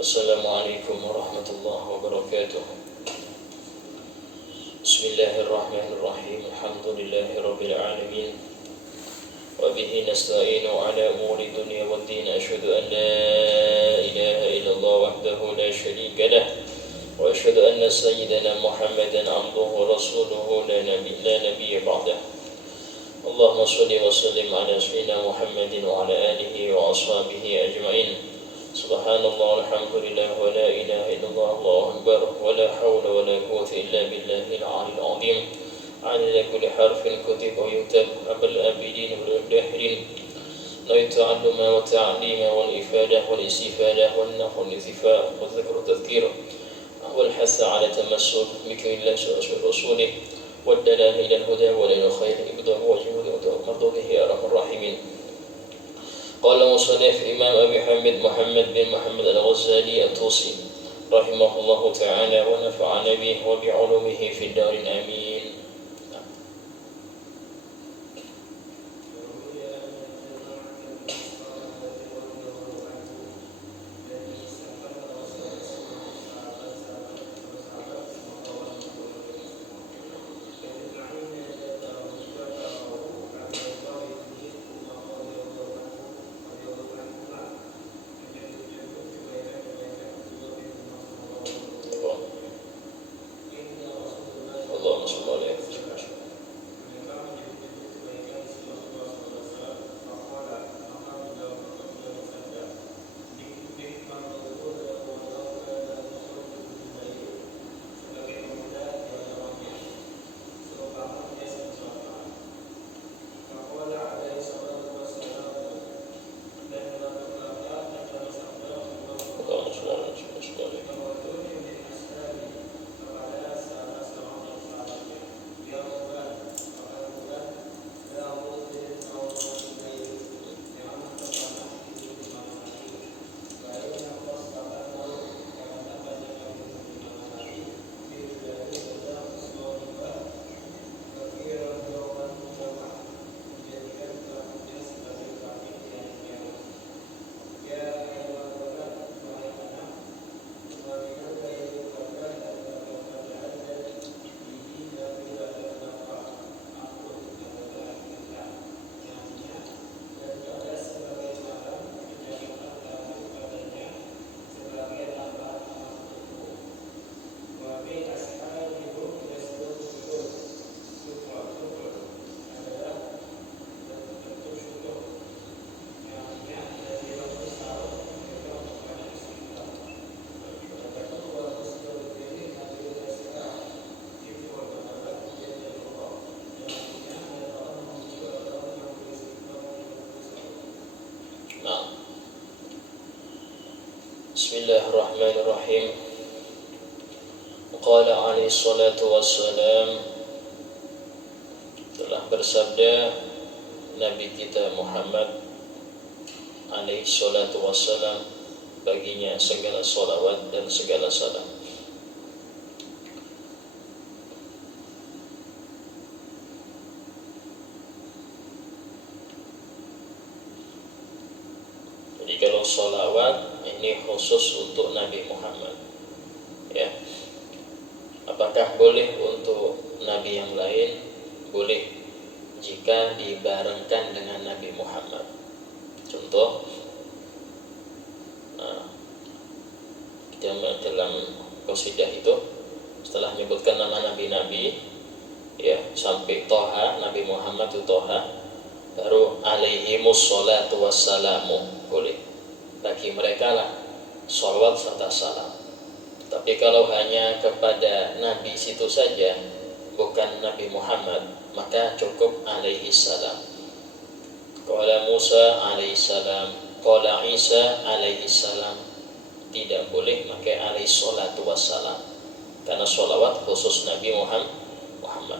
Assalamualaikum warahmatullahi wabarakatuh. Bismillahirrahmanirrahim. Alhamdulillahirabbil alamin. Wa bihi nasta'inu ala umuri dunya waddin. Asyhadu an la ilaha illallah wahdahu la syarika lah. Wa asyhadu anna sayyidana Muhammadan abduhu wa rasuluhu la nabiyya ba'dah. Allahumma shalli wa sallim ala sayyidina Muhammadin wa ala alihi wa ashabihi ajma'in. Subhanallah, alhamdulillah, wa la ilaha illallah, Allahu akbar, wa la hawla wa la quwwata illa billahil aliyyil azim. Adada kulli harfin kutiba wa yutab abal abidin wal dahirin. Nawaitu ta'alluma wa ta'lima wal ifadah wal istifadah wal naf'u wal intifa' wa dhikr wa tadhkir wal hasa ala tamassuk bi kalimillah wa rasulih wad dalalah ila al huda wa ila al khair ibda wa jumudu wa marduhi ya arhamar rahimin. Qala musannif Imam Abi Hamid Muhammad bin Muhammad Al-Ghazali At-Tusi rahimahullahu ta'ala wa nafa'ana bihi wa bi'ulumihi fid darin amin. Bismillahirrahmanirrahim. Qala alaihi salatu wassalam, telah bersabda Nabi kita Muhammad alaihi salatu wassalam, baginya segala salawat dan segala salam. Jadi kalau salawat ini khusus untuk Nabi Muhammad, ya. Apakah boleh untuk Nabi yang lain? Boleh, jika dibarengkan dengan Nabi Muhammad. Contoh, dalam qasidah itu setelah menyebutkan nama nabi-nabi, ya, sampai Toha, Nabi Muhammad itu Toha, baru alaihimus salatu wassalamu, boleh. Bagi mereka lah sholawat serta salam. Tapi kalau hanya kepada Nabi situ saja, bukan Nabi Muhammad, maka cukup alaihi salam. Qala Musa alaihi salam, qala Isa alaihi salam. Tidak boleh pakai alaihi salatu wassalam, karena sholawat khusus Nabi Muhammad.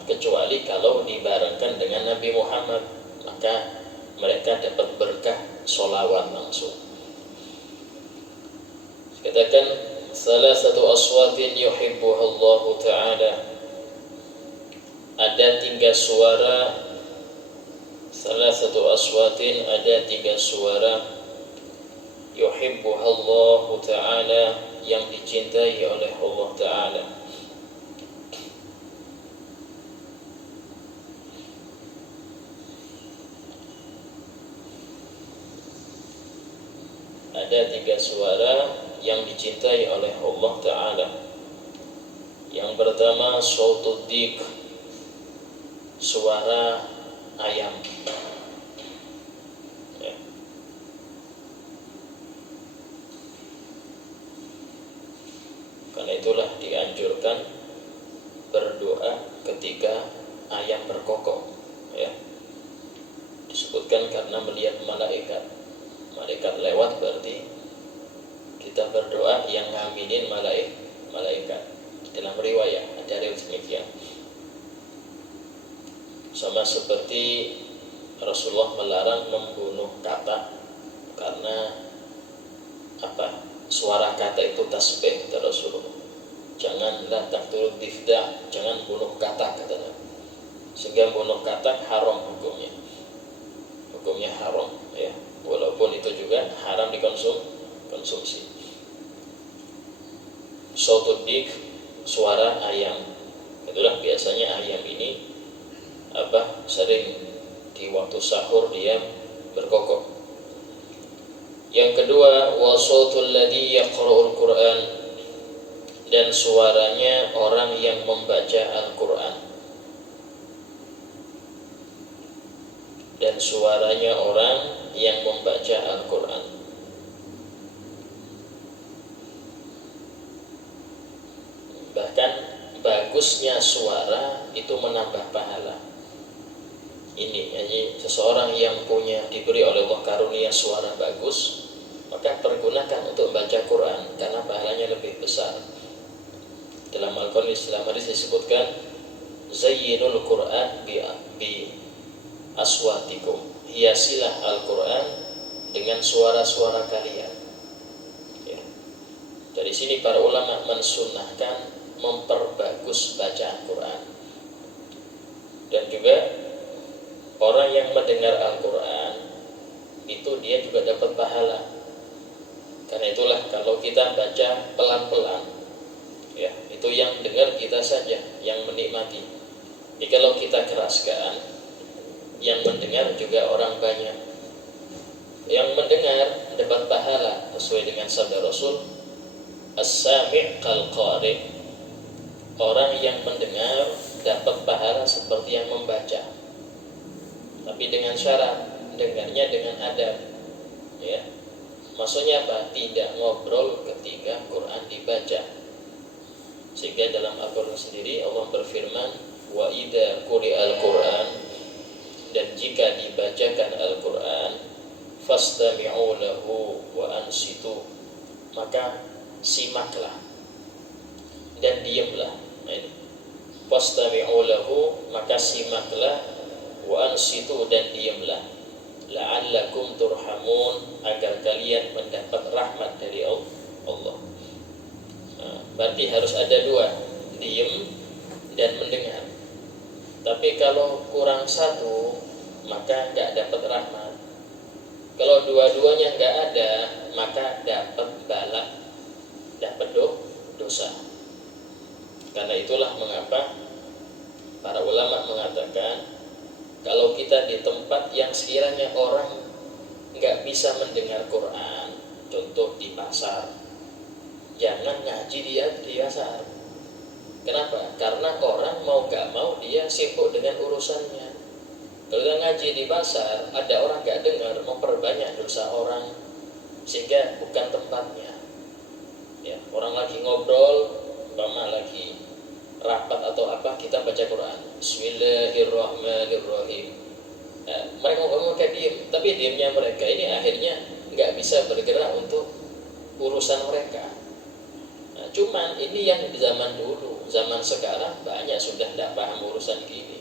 Kecuali kalau dibarengkan dengan Nabi Muhammad, maka mereka dapat berkah sholawat langsung. Katakan salah satu aswatin yuhibbuha Allah Ta'ala, ada tiga suara. Salah satu aswatin, ada tiga suara. yuhibbuhallahu ta'ala, yang dicintai oleh Allah Ta'ala. Ada 3 suara yang dicintai oleh Allah Ta'ala. Yang pertama, sautud dik, suara ayam. Ya. Karena itulah dianjurkan berdoa ketika ayam berkokok. Ya. Disebutkan karena melihat malaikat. Malaikat lewat, berarti kita berdoa yang ngaminin malaikat. Dalam riwayat ada riwayat demikian. Sama seperti Rasulullah melarang membunuh katak karena suara kata itu tasbih, kata Rasulullah. Janganlah taqtulud difda, jangan bunuh katak, kata Nabi. Sehingga bunuh katak haram hukumnya. Hukumnya haram, ya. Walaupun itu juga haram dikonsumsi. Sautud dik, suara ayam. Itulah biasanya ayam ini sering di waktu sahur dia berkokok. Yang kedua, wa sautul ladzi yaqra'ul Qur'an, dan suaranya orang yang membaca Al-Qur'an. Dan suaranya orang yang membaca Al-Qur'an. Bahkan bagusnya suara itu menambah pahala. Jadi seseorang yang diberi oleh Allah karunia suara bagus, maka pergunakan untuk membaca Quran karena pahalanya lebih besar. Dalam Al-Quran, dalam hadis disebutkan, zayyinul Quran bi aswatikum, hiasilah Al-Quran dengan suara-suara kalian. Ya. Dari sini para ulama mensunnahkan memperbagus bacaan Quran. Dan juga orang yang mendengar Al-Quran itu dia juga dapat pahala. Karena itulah kalau kita baca pelan-pelan, ya, itu yang dengar kita saja yang menikmati. Jadi kalau kita keraskan, yang mendengar juga orang banyak. Yang mendengar dapat pahala sesuai dengan sabda Rasul, as-sami' kal qari. Orang yang mendengar dapat pahala seperti yang membaca. Tapi dengan syarat, dengarnya dengan adab. Ya. Maksudnya apa? Tidak ngobrol ketika Quran dibaca. Sehingga dalam Al-Quran sendiri Allah berfirman, wa idza quri'al Quran, dan jika dibacakan Al-Quran, fastami'u lahu wa ansitu, maka simaklah dan diamlah. Nah, ini fastami'u lahu, maka simaklah, wa ansitu, dan diamlah, la'allakum turhamun, agar kalian mendapat rahmat dari Allah. Nah, berarti harus ada dua, diam dan mendengar. Tapi kalau kurang satu, maka enggak dapat rahmat. Kalau dua-duanya enggak ada, maka dapat balak, dapat dosa. Karena itulah mengapa para ulama mengatakan, kalau kita di tempat yang sekiranya orang enggak bisa mendengar Quran, contoh di pasar, jangan ngaji di pasar. Kenapa? Karena orang mau gak mau dia sibuk dengan urusannya. Kalau kita ngaji di pasar, ada orang gak dengar, memperbanyak dosa orang, sehingga bukan tempatnya. Ya, orang lagi ngobrol, lagi rapat atau apa, kita baca Quran, Bismillahirrahmanirrahim. Nah, mereka ngomong kayak diem, tapi diemnya mereka ini akhirnya gak bisa bergerak untuk urusan mereka. Nah, cuman ini yang di zaman dulu. Zaman sekarang banyak sudah tidak paham urusan gini.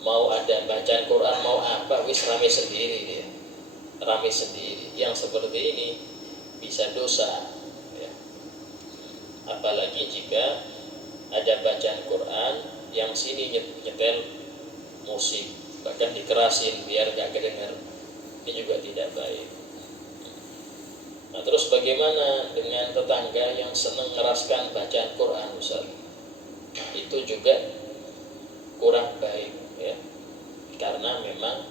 Mau ada bacaan Quran, mau apa, wis rame sendiri dia. Rame sendiri. Yang seperti ini bisa dosa, ya. Apalagi jika ada bacaan Quran yang sini nyetel musik, bahkan dikerasin biar gak kedengar. Ini juga tidak baik. Nah, terus bagaimana dengan tetangga yang senang ngeraskan bacaan Quran Ustaz? Itu juga kurang baik ya. Karena memang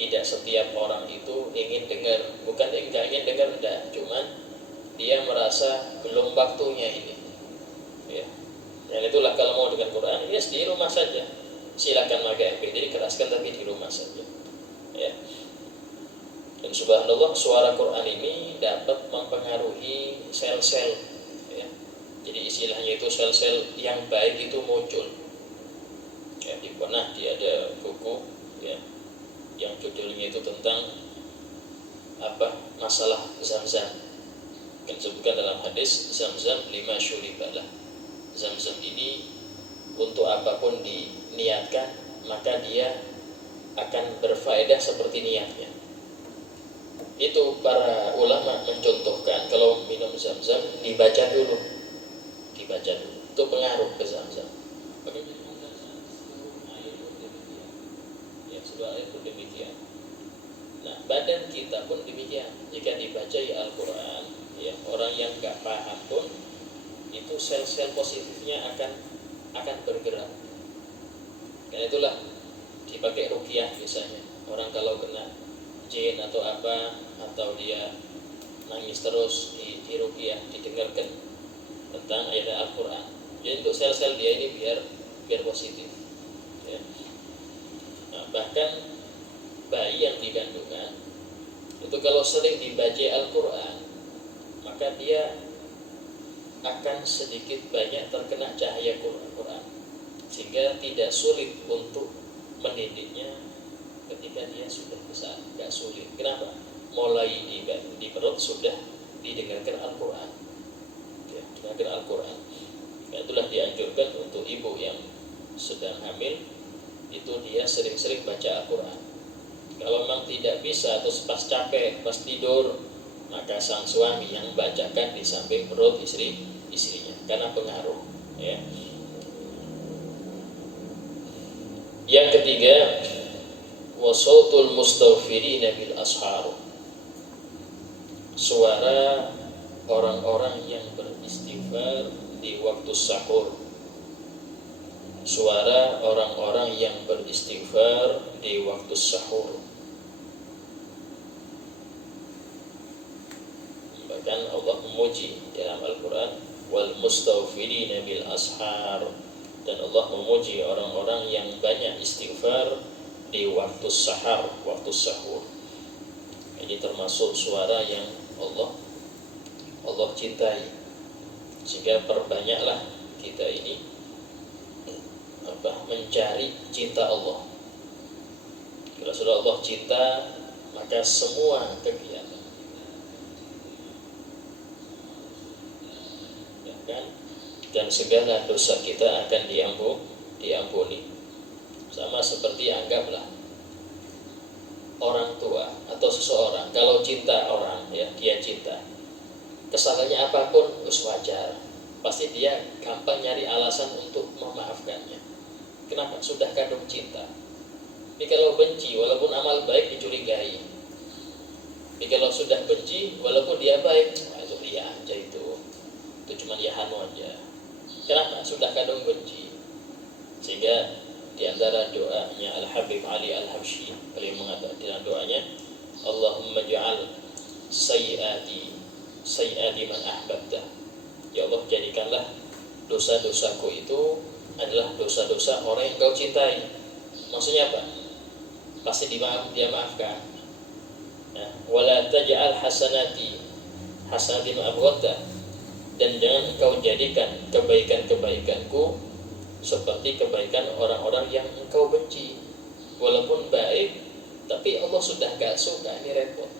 tidak setiap orang itu ingin dengar, bukan enggak ingin dengar, enggak, cuman dia merasa belum waktunya ini. Ya. Dan itulah kalau mau dengan Quran, ya di rumah saja. Silakan pakai MP3 keraskan tapi di rumah saja. Ya. Dan subhanallah suara Quran ini dapat mempengaruhi sel-sel ya. Jadi istilahnya itu sel-sel yang baik itu muncul ya. Dia ada buku ya yang judulnya itu tentang masalah Zam-Zam. Yang disebutkan dalam hadis Zam-Zam 5 syuribalah. Zam-Zam ini untuk apapun diniatkan maka dia akan berfaedah seperti niatnya. Itu para ulama mencontohkan kalau minum Zam-Zam dibaca dulu. Itu pengaruh ke Zam-Zam. Ya, sudah air pun demikian. Nah, badan kita pun demikian. Jika dibaca Al-Quran, ya, orang yang nggak paham pun itu sel-sel positifnya akan bergerak. Karena itulah dipakai ruqyah misalnya. Orang kalau kena jin atau apa, atau dia nangis terus di ruqyah, didengarkan tentang ayat Al-Quran. Jadi untuk sel-sel dia ini biar positif. Ya. Nah, bahkan bayi yang di kandungan itu kalau sering dibaca Al-Quran, maka dia akan sedikit banyak terkena cahaya Quran, sehingga tidak sulit untuk mendidiknya ketika dia sudah besar. Tidak sulit. Kenapa? Mulai di perut sudah didengarkan Al-Quran ya, didengarkan Al-Quran. Nah, itulah dianjurkan untuk ibu yang sedang hamil itu dia sering-sering baca Al-Quran. Kalau memang tidak bisa atau pas capek, pas tidur, maka sang suami yang bacakan di samping perut istrinya karena pengaruh ya. Yang ketiga, wasautul mustaghfirina bil ashar. Suara orang-orang yang beristighfar di waktu sahur. Suara orang-orang yang beristighfar di waktu sahur. Bahkan Allah memuji dalam Al-Quran, wal mustaghfirina bil ashar. Dan Allah memuji orang-orang yang banyak istighfar di waktu sahar, waktu sahur. Ini termasuk suara yang Allah cintai. Sehingga perbanyaklah kita ini mencari cinta Allah. Kalau sudah Allah cinta, maka semua kegiatan dan segala dosa kita akan diampuni. Sama seperti anggaplah orang tua atau seseorang kalau cinta orang ya, dia cinta, kesalahannya apapun wajar, pasti dia gampang nyari alasan untuk memaafkannya. Kenapa? Sudah kandung cinta. Tapi kalau benci, walaupun amal baik dicurigai. Tapi kalau sudah benci, walaupun dia baik, itu ria aja itu cuma ya hanu aja. Kenapa? Sudah kandung benci. Sehingga di antara doanya Al-Habib Ali Al-Habsyi, beliau mengatakan dalam doanya, Allahumma ja'al sayyiati man ahbabta. Ya Allah, jadikanlah dosa-dosaku itu adalah dosa-dosa orang yang kau cintai. Maksudnya apa? Pasti dia maafkan. Nah, wala taj'al hasanati abghata. Dan jangan engkau jadikan kebaikan-kebaikanku seperti kebaikan orang-orang yang engkau benci. Walaupun baik, tapi Allah sudah gak suka, ini repot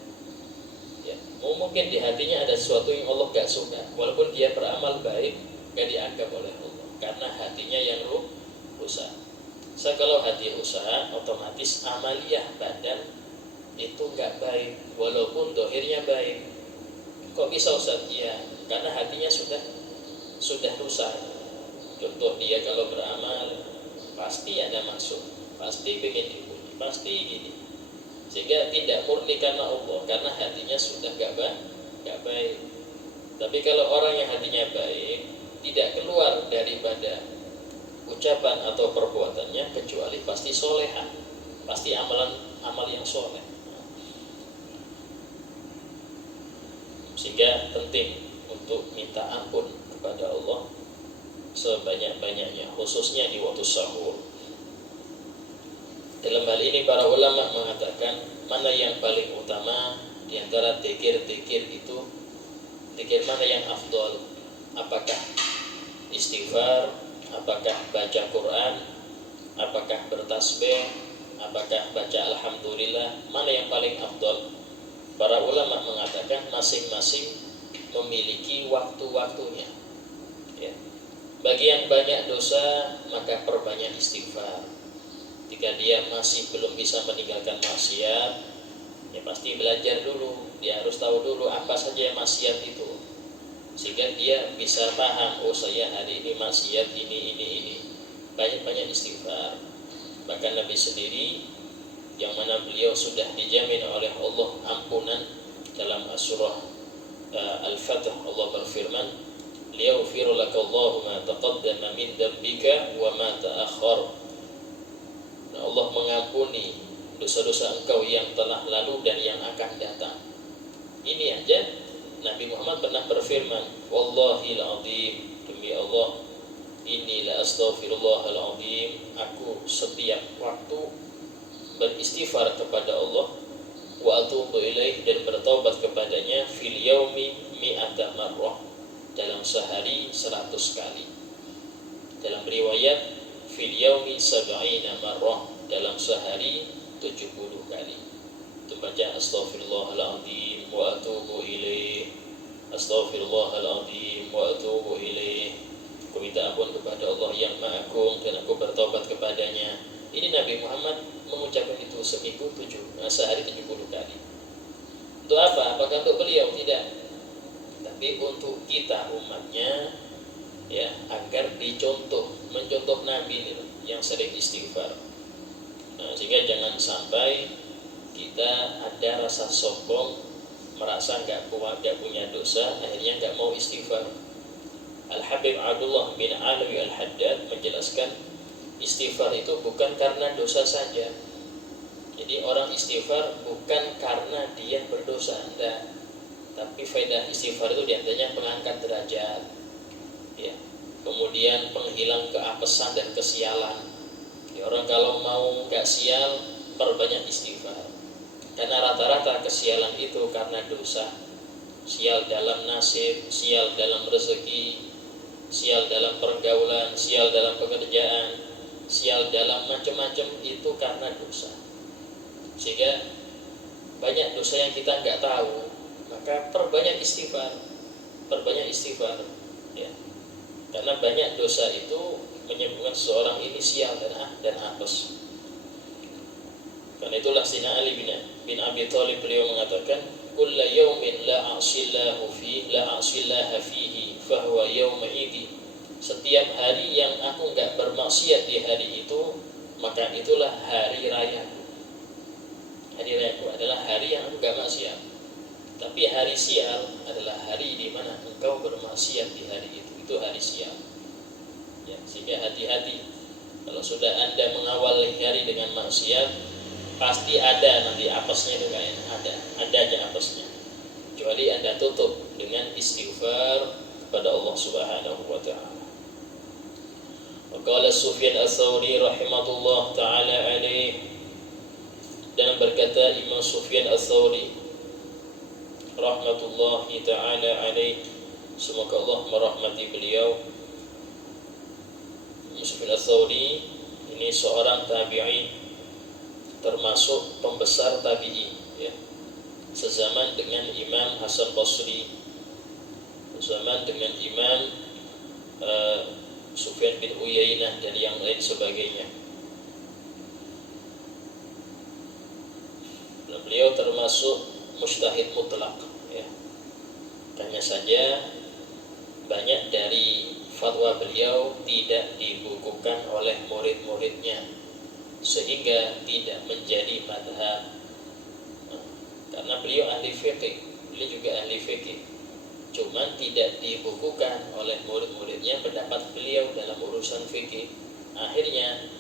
ya. Mungkin di hatinya ada sesuatu yang Allah gak suka, walaupun dia beramal baik, gak dianggap oleh Allah karena hatinya yang rusak. Kalau hati rusak, otomatis amaliyah badan itu gak baik, walaupun dohirnya baik. Kok bisa Ustaz? Ya, karena hatinya sudah rusak. Contoh, dia kalau beramal pasti ada maksud, pasti pengen dipuji, pasti gini, sehingga tidak murni karena Allah, karena hatinya sudah gak nggak baik. Tapi kalau orang yang hatinya baik, tidak keluar daripada ucapan atau perbuatannya kecuali pasti soleha, pasti amal yang soleh. Sehingga penting untuk minta ampun kepada Allah sebanyak-banyaknya, khususnya di waktu sahur. Dalam hal ini para ulama mengatakan mana yang paling utama di antara zikir-zikir itu, zikir mana yang afdol? Apakah istighfar, apakah baca Quran, apakah bertasbih, apakah baca alhamdulillah? Mana yang paling afdol? Para ulama mengatakan masing-masing memiliki waktu-waktunya. Ya. Bagi yang banyak dosa, maka perbanyak istighfar. Jika dia masih belum bisa meninggalkan maksiat, ya pasti belajar dulu. Dia harus tahu dulu apa saja maksiat itu, sehingga dia bisa paham, oh saya hari ini maksiat ini. Banyak-banyak istighfar. Bahkan Nabi sendiri, yang mana beliau sudah dijamin oleh Allah ampunan, dalam surah Al-Fatih Allah berfirman, liyaghfira lakallahu ma taqaddama min dhanbika wa ma ta'akhkhar. Allah mengampuni dosa-dosa engkau yang telah lalu dan yang akan datang. Ini aja Nabi Muhammad pernah berfirman, wallahil azim, demi Allah, inni la astaghfirullahal azim, aku setiap waktu beristighfar kepada Allah, wa atubu ilaih, dan bertaubat kepadanya, fil yaumi mi'ata marrah, dalam sehari 100 kali. Dalam riwayat fil yaumi sab'ina marrah, dalam sehari 70 kali. Itu baca astaghfirullahaladzim wa atubu ilaih, astaghfirullahaladzim wa atubu ilaih. Aku minta ampun kepada Allah yang Maha Agung dan aku bertobat kepadanya. Ini Nabi Muhammad mengucapkan itu seminggu sehari 70 kali. Untuk apa? Apakah untuk beliau? Tidak. Tapi untuk kita umatnya, ya, agar mencontoh Nabi ini yang sering istighfar. Sehingga jangan sampai kita ada rasa sombong, merasa nggak punya dosa, akhirnya nggak mau istighfar. Al-Habib Abdullah bin Alwi Al-Haddad menjelaskan, istighfar itu bukan karena dosa saja. Jadi orang istighfar bukan karena dia berdosa, enggak. Tapi faedah istighfar itu diantaranya pengangkat derajat, ya. Kemudian penghilang keapesan dan kesialan. Ya, orang kalau mau gak sial, perbanyak istighfar. Karena rata-rata kesialan itu karena dosa. Sial dalam nasib, sial dalam rezeki, sial dalam pergaulan, sial dalam pekerjaan, sial dalam macam-macam, itu karena dosa. Sehingga banyak dosa yang kita nggak tahu, maka perbanyak istighfar, ya. Karena banyak dosa itu menyebabkan seorang ini sial dan apes. Karena itulah Sayyidina Ali bin Abi Thalib, beliau mengatakan, kullu yaumin la a'sillaha fihi fahuwa yauma idi. Setiap hari yang aku enggak bermaksiat di hari itu, maka itulah hari rayaku. Hari rayaku adalah hari yang aku enggak maksiat. Tapi hari sial adalah hari di mana engkau bermaksiat di hari itu. Itu hari sial. Ya, sehingga hati-hati. Kalau sudah Anda mengawali hari dengan maksiat, pasti ada nanti apesnya itu kan, ada aja apesnya. Kecuali Anda tutup dengan istighfar kepada Allah Subhanahu wa taala. Qala Sufyan Ats-Tsauri rahimahullah taala alaih, dan berkata Imam Sufyan Ats-Tsauri rahmatullahi taala alaih, semoga Allah merahmati beliau. Sufyan Ats-Tsauri ini seorang tabi'in, termasuk pembesar tabi'in, ya. Sezaman dengan Imam Hasan Basri, sezaman dengan Imam Sufyan bin Uyainah dan yang lain sebagainya. Dan beliau termasuk mujtahid mutlak, ya. Hanya saja banyak dari fatwa beliau tidak dibukukan oleh murid-muridnya, sehingga tidak menjadi madhab. Karena beliau ahli fiqih, beliau juga ahli fiqih. fikih. Cuman tidak dibukukan oleh murid-muridnya pendapat beliau dalam urusan fikih. Akhirnya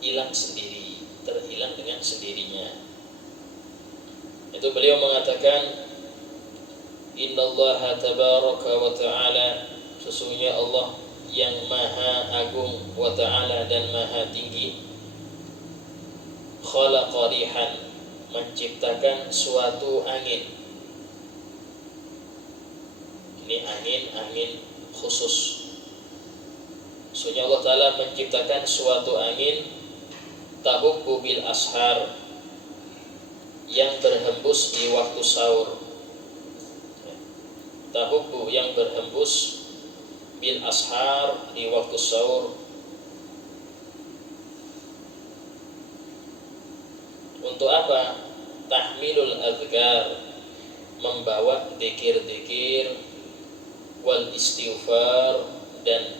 hilang sendiri, terhilang dengan sendirinya. Itu beliau mengatakan, Innallaha tabaraka wa ta'ala, sesungguhnya Allah yang maha agung wa ta'ala dan maha tinggi, khalaqa rihan, menciptakan suatu angin. Ini angin khusus. Sesungguhnya Allah Ta'ala menciptakan suatu angin, tahubbu bil ashar, yang berhembus di waktu sahur. Tahubbu, yang berhembus, bil ashar, di waktu sahur. Untuk apa? Tahmilul azkar, membawa dzikir-dzikir, wal istighfar, dan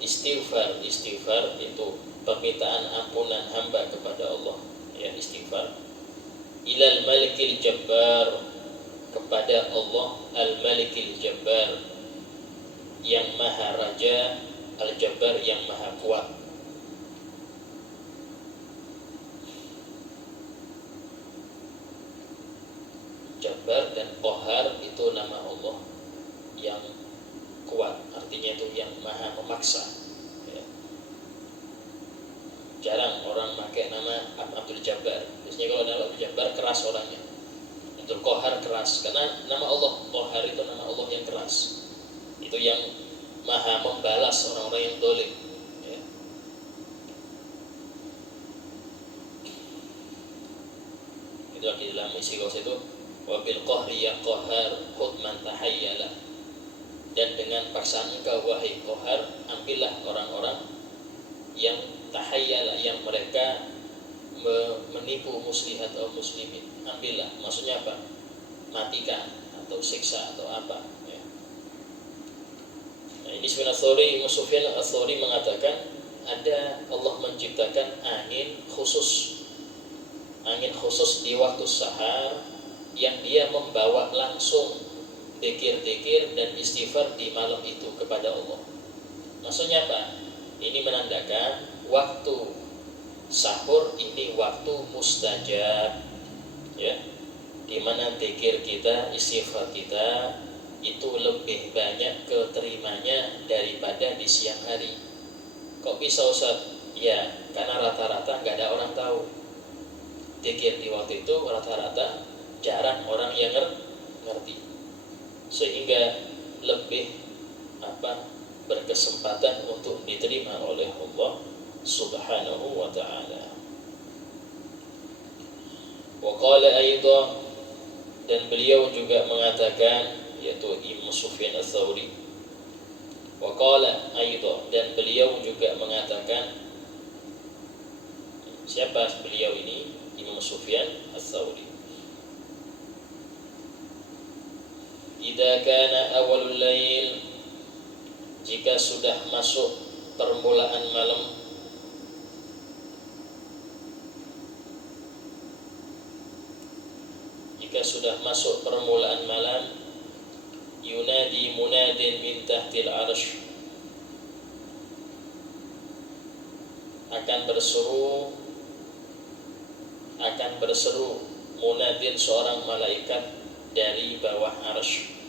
istighfar itu permintaan ampunan hamba kepada Allah, ya, istighfar. Ilal malikil jabbar, kepada Allah al-malikil jabbar, yang maha raja, al-jabbar, yang maha kuat. Jabbar dan Qahar itu nama Allah yang kuat, artinya itu yang maha memaksa, ya. Jarang orang pakai nama Abdul Jabbar. Biasanya kalau nama Abdul Jabbar keras orangnya, Abdul Qahar keras, karena nama Allah Qahar itu nama Allah yang keras, itu yang maha membalas orang-orang yang dolim, ya. Itu lagi dalam isi kaus itu, wabil qahri ya qahar khud man tahayyala, dan dengan paksaan engkau wahai Qahar, ambillah orang-orang yang tahayyala, yang mereka menipu muslihat atau muslimin. Ambillah, maksudnya apa? Matikan atau siksa atau apa, ya. Nah, ini sebenarnya Imam Sufyan Ats-Tsauri mengatakan ada Allah menciptakan angin khusus di waktu sahar, yang dia membawa langsung dzikir-dzikir dan istighfar di malam itu kepada Allah. Maksudnya apa? Ini menandakan waktu sahur ini waktu mustajab, ya, di mana dzikir kita, istighfar kita itu lebih banyak keterimanya daripada di siang hari. Kok bisa, Ustaz? Ya, karena rata-rata nggak ada orang tahu. Dzikir di waktu itu rata-rata jarang orang yang ngerti, sehingga lebih berkesempatan untuk diterima oleh Allah Subhanahu wa ta'ala. Wa qala aidan, dan beliau juga mengatakan, yaitu Imam Sufyan Ats-Tsauri, wa qala aidan, dan beliau juga mengatakan. Siapa beliau ini? Imam Sufyan Ats-Tsauri. Idza kana awalul lail, jika sudah masuk permulaan malam, yunadi munadin min tahtil arsy, akan berseru munadin, seorang malaikat dari bawah arsy.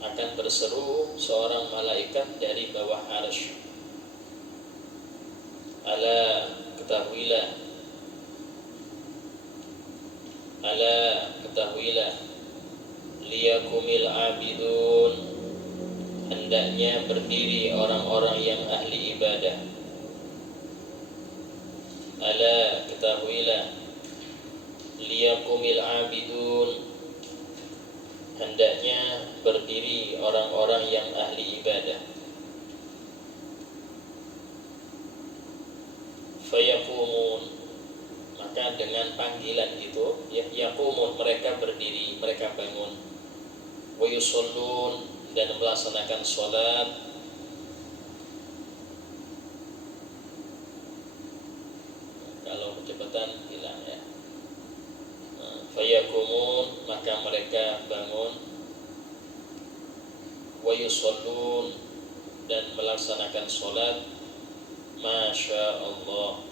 Akan berseru seorang malaikat dari bawah arsy. Ala ketahuilah, liyakumil abidun, hendaknya berdiri orang-orang yang ahli ibadah. Ala ketahuilah, liyakumil abidun, hendaknya berdiri orang-orang yang ahli ibadah. Fayaqumun, maka dengan panggilan itu, ya, yaqumun, mereka berdiri, mereka bangun. Wa yusallun, dan melaksanakan sholat. Kalau kecepatan hilang, ya. Fayaqumun, maka mereka mereka bangun, wa yusallun, dan melaksanakan sholat, Masya Allah,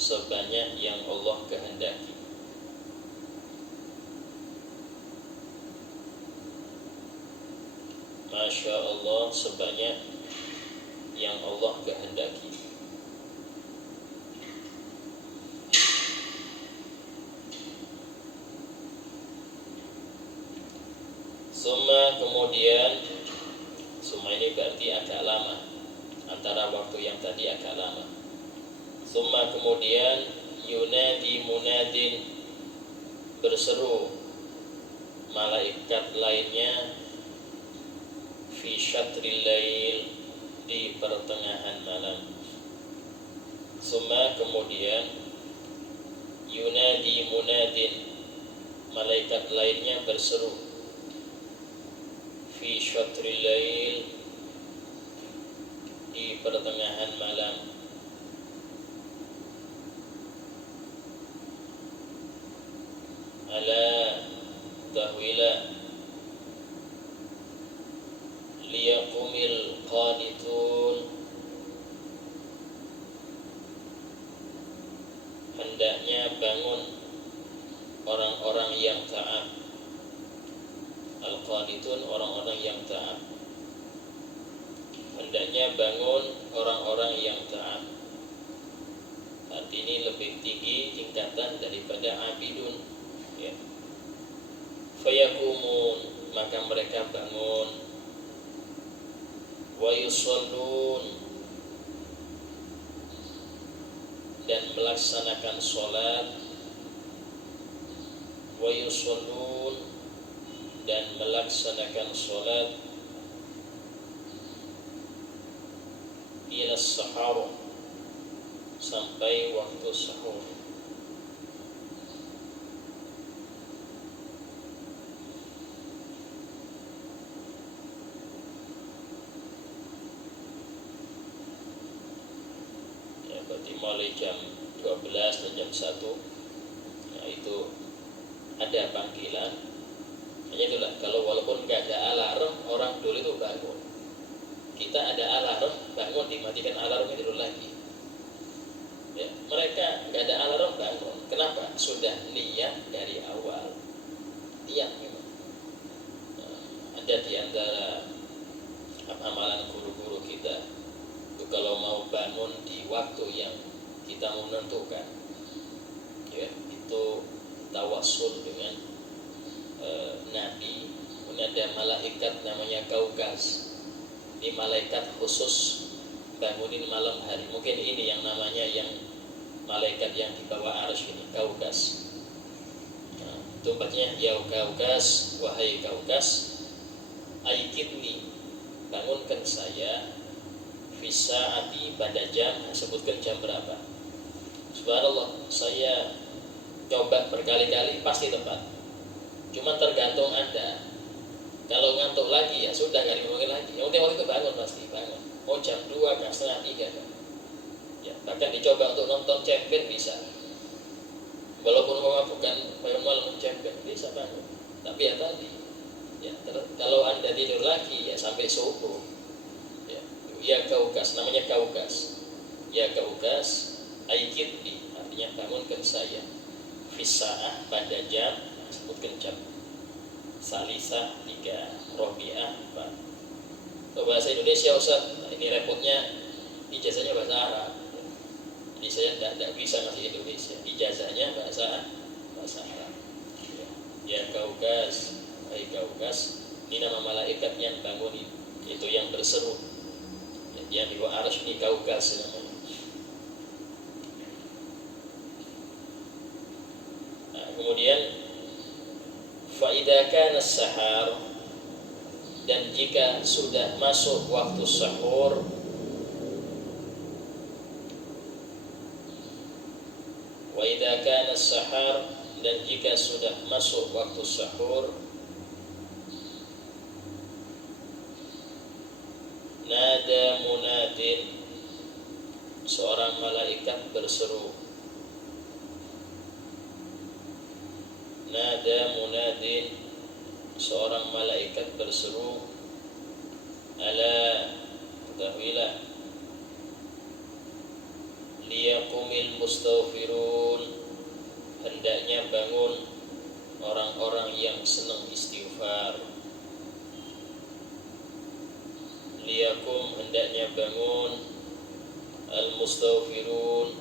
sebanyak yang Allah kehendaki. Masya Allah, sebanyak yang Allah kehendaki. Kemudian summa ini berarti agak lama, antara waktu yang tadi agak lama. Kemudian yunadi munadin, berseru malaikat lainnya, fi syatril lail, di pertengahan malam. Kemudian yunadi munadin, malaikat lainnya berseru, fi syatril lail, di pertengahan malam. Ala tahwila liyaqumil qanitun, hendaknya bangun orang-orang yang taat. Al-qanitun, orang-orang yang taat. Hendaknya bangun orang-orang yang taat. Saat ini lebih tinggi tingkatan daripada abidun, ya. Fayakumun, maka mereka bangun. Wa yusallun, dan melaksanakan sholat. Wa yusallun, dan melaksanakan sholat. Ila sahur, sampai waktu sahur. Ya, berarti mulai jam 12 dan jam 1, ya, itu ada panggilan. Hanya itulah, kalau walaupun nggak ada alarm, orang dulu itu bangun. Kita ada alarm, bangun, dimatikan alarmnya dulu lagi. Ya, mereka nggak ada alarm, bangun. Kenapa? Sudah niat dari awal. Niat memang. Ada di antara amalan guru-guru kita itu kalau mau bangun di waktu yang kita menentukan, ya, itu tawassul dengan Nabi. Ada malaikat namanya Kaukas. Ini malaikat khusus bangunin malam hari. Mungkin ini yang namanya yang malaikat yang di bawah arsy ini, Kaukas. Nah, tempatnya, ya Kaukas, wahai Kaukas, aikidni, bangunkan saya, fisaati, pada jam, sebutkan jam berapa. Subhanallah, saya coba berkali-kali pasti tepat. Cuma tergantung Anda. Kalau ngantuk lagi, ya sudah, nggak dimungkin lagi. Yang penting waktu itu bangun, pasti bangun. Mau jam 2 kan, setengah 3 kan. Ya, bahkan dicoba untuk nonton champion bisa. Walaupun mau bukan malam champion, bisa bangun. Tapi ya tadi, ya, kalau Anda tidur lagi, ya sampai subuh. Ya Kaukas, namanya Kaukas. Ya Kaukas, aikidni, artinya bangunkan saya. Fisa'ah, pada jam, sebutkan jam. Salisah 3, Robiah 4. Kalau bahasa Indonesia, Ustaz, ini repotnya ijazahnya bahasa Arab. Jadi saya tidak bisa masih Indonesia. Ijazahnya bahasa Arab. Ya Kaukas, hai Kaukas, ini nama malaikat yang bangunin, itu yang berseru. Yang di bawah arsy ini Kaukas namanya. Nah, kemudian fa'idha kana sahar, dan jika sudah masuk waktu sahur, wa idza kana sahar, dan jika sudah masuk waktu sahur, nada munadin, seorang malaikat berseru. nada munadin, seorang malaikat berseru, ala, ketahuilah, liyaqumil mustaghfirun, hendaknya bangun orang-orang yang senang istighfar. Liyaqum, hendaknya bangun, al-mustaghfirun,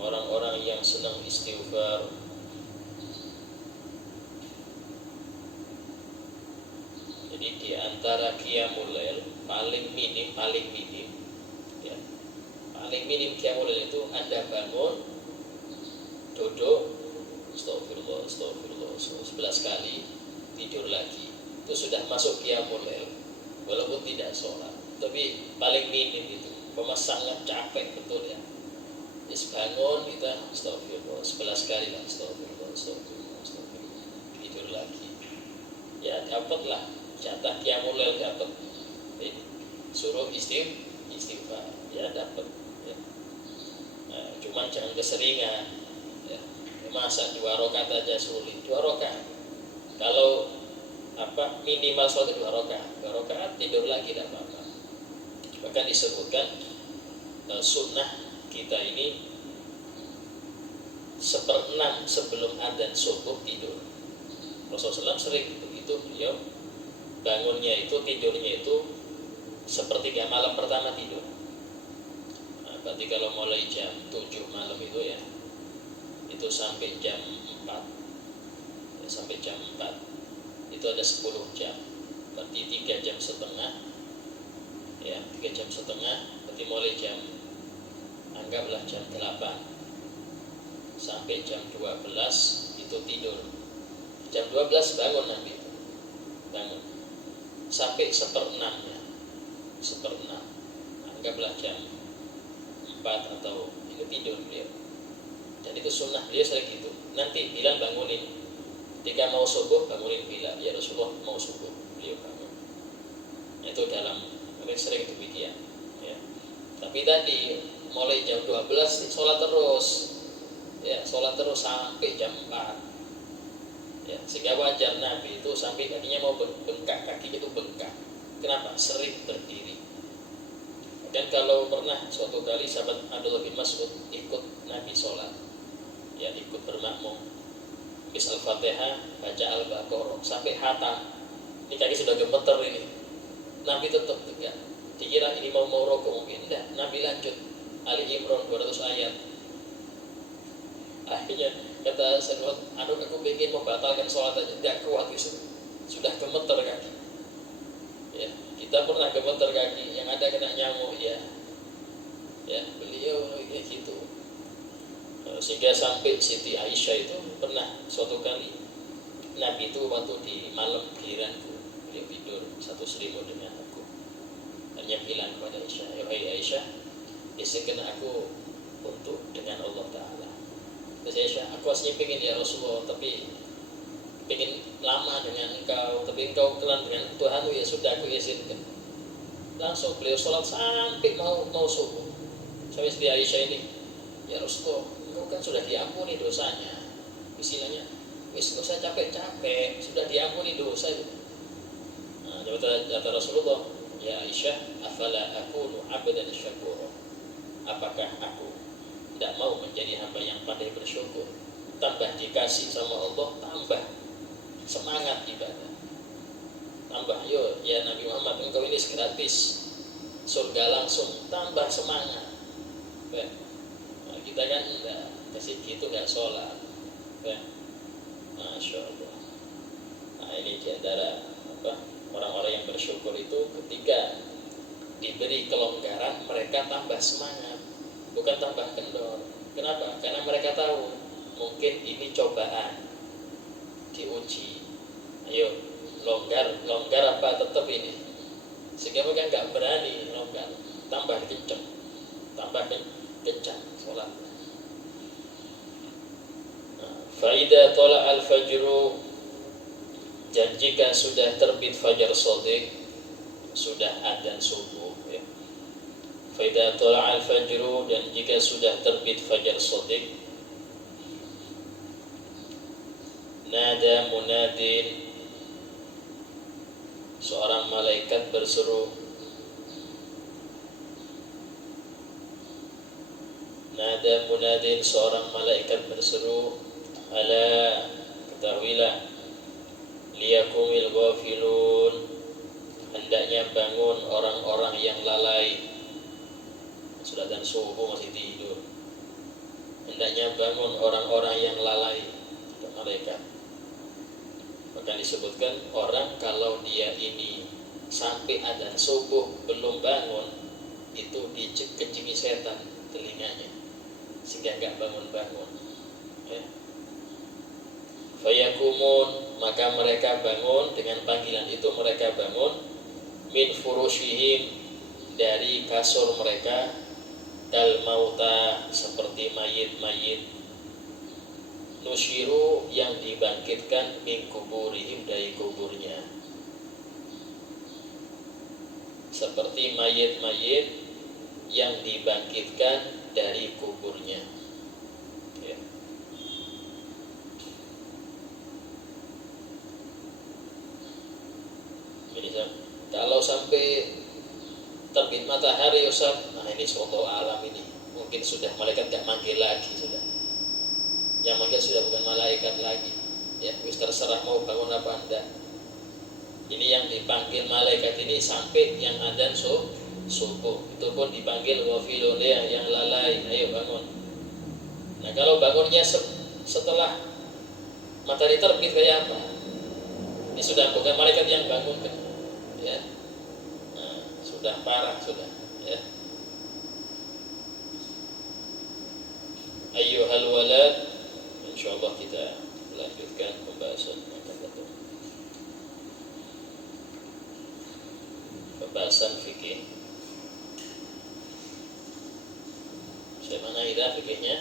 orang-orang yang senang istighfar. Jadi di antara qiyamul lail paling minim ya, paling minim qiyamul lail itu Anda bangun, duduk, astagfirullah 11 kali, tidur lagi. Itu sudah masuk qiyamul lail. Walaupun tidak sholat, tapi paling minim itu. Sangat capek betul ya. Terus bangun kita astagfirullah 11 kali lah, astagfirullah, tidur lagi. Ya dapatlah jatah qiyamul lail, dapat. Suruh istighfar, ya dapat. Ya. Nah, cuman jangan keseringan. Ya. Masa 2 rakaat aja sulit. 2 rakaat. Kalau minimal sholat 2 rakaat tidur lagi tidak apa-apa. Bahkan disebutkan sunnah kita ini 1/6 sebelum adzan subuh tidur. Rasulullah SAW sering begitu, beliau bangunnya itu, tidurnya itu 1/3 malam pertama tidur. Nah, berarti kalau mulai jam 7 malam itu ya, itu sampai jam 4 ya, sampai jam 4 itu ada 10 jam, berarti 3,5 jam ya, 3,5 jam, berarti mulai jam, anggaplah jam 8 sampai jam 12 itu tidur. Jam 12 bangun nanti, bangun sampai 1/6-nya, anggaplah jam 4 atau itu tidur beliau. Dan itu sunnah beliau sering gitu. Nanti Bilal bangunin, ketika mau subuh bangunin Bilal, ya Rasulullah mau subuh, beliau bangun. Nah, itu dalam sering demikian ya. Tapi tadi mulai jam 12 sholat terus ya, sholat terus sampai jam 4 ya, sehingga wajar Nabi itu sampai kakinya mau bengkak, kakinya itu bengkak. Kenapa? Sering berdiri. Dan kalau pernah suatu kali sahabat Abdullah bin Mas'ud ikut Nabi sholat ya, ikut bermakmum, habis Al-Fatihah baca Al-Baqarah sampai hatam, ini kaki sudah gemeter ini, Nabi tetap tegak. Dikira ini mau rokok mungkin, enggak, Nabi lanjut Ali Imran 200 ayat. Akhirnya kata sahabat, aku ingin membatalkan sholat aja, enggak kuat itu, sudah gemeter kaki ya. Kita pernah gemeter kaki, yang ada kena nyamuk ya, beliau kayak gitu. Sehingga sampai Siti Aisyah itu pernah suatu kali Nabi itu waktu di malam giliranku, beliau tidur satu selimut dengan aku, hanya bilang kepada Aisyah, "Hai Aisyah, izinkan aku untuk dengan Allah Ta'ala." Terus Aisyah, "Aku aslinya pengen ya Rasulullah, tapi pengen lama dengan engkau, tapi engkau kelan dengan Tuhanmu, ya sudah aku izinkan." Langsung beliau sholat sampai mau subuh. Sampai Siti Aisyah ini, "Ya Rasulullah, engkau kan sudah diampuni dosanya." Istilahnya, wis gak usah capek-capek, sudah diampuni dosa itu. Nah, kata Rasulullah, "Ya Aisyah, afala akunu abdan syakura." Apakah aku tidak mau menjadi hamba yang pandai bersyukur? Tambah dikasih sama Allah, tambah semangat ibadah. Tambah, yo ya Nabi Muhammad, engkau ini gratis, surga langsung, tambah semangat. Nah, kita kan enggak kasih gitu, enggak sholat. Masya Allah. Nah, ini diantara orang-orang yang bersyukur itu, ketika diberi kelonggaran mereka tambah semangat, bukan tambah kendor. Kenapa? Karena mereka tahu mungkin ini cobaan, diuji. Ayo longgar apa tetap ini, sehingga mereka nggak berani longgar, tambah kencang sholat. Faida tola al fajru, dan jika sudah terbit fajar shadiq, sudah adzan subuh ya. Faida tola al fajru, dan jika sudah terbit fajar shadiq, Nada munadin, seorang malaikat berseru. Nada munadin, seorang malaikat berseru. Ala, ketahuilah, liyakumil ghafilun, hendaknya bangun orang-orang yang lalai. Sudah dan subuh masih tidur. Hendaknya bangun orang-orang yang lalai. Kata malaikat. Bahkan disebutkan orang kalau dia ini sampai adzan subuh belum bangun, itu dikencingi setan telinganya sehingga enggak bangun-bangun. Ya. Fayakumun, maka mereka bangun dengan panggilan itu, mereka bangun min furushihim, dari kasur mereka, kal mauta, seperti mayit-mayit, nusyiru, yang dibangkitkan min kuburihim, dari kuburnya, seperti mayit-mayit yang dibangkitkan dari kuburnya. Ya. Ini kalau sampai terbit matahari Ustaz, nah ini suatu alam ini, mungkin sudah malaikat gak manggil lagi sudah. Yang manggil sudah bukan malaikat lagi. Ya, wis terserah mau bangun apa anda. Ini yang dipanggil malaikat ini sampai yang adzan subuh. Itu pun dipanggil ghafilun, ya, yang lalai, ayo bangun. Nah, kalau bangunnya setelah matahari terbit kayak apa? Ini sudah bukan malaikat yang bangunkan. Ya. Nah, sudah parah sudah, ya. Ayyuhal walad, insyaallah kita lanjutkan pembahasan yang akan datang. Pembahasan fikih. Bagaimana ida fikihnya?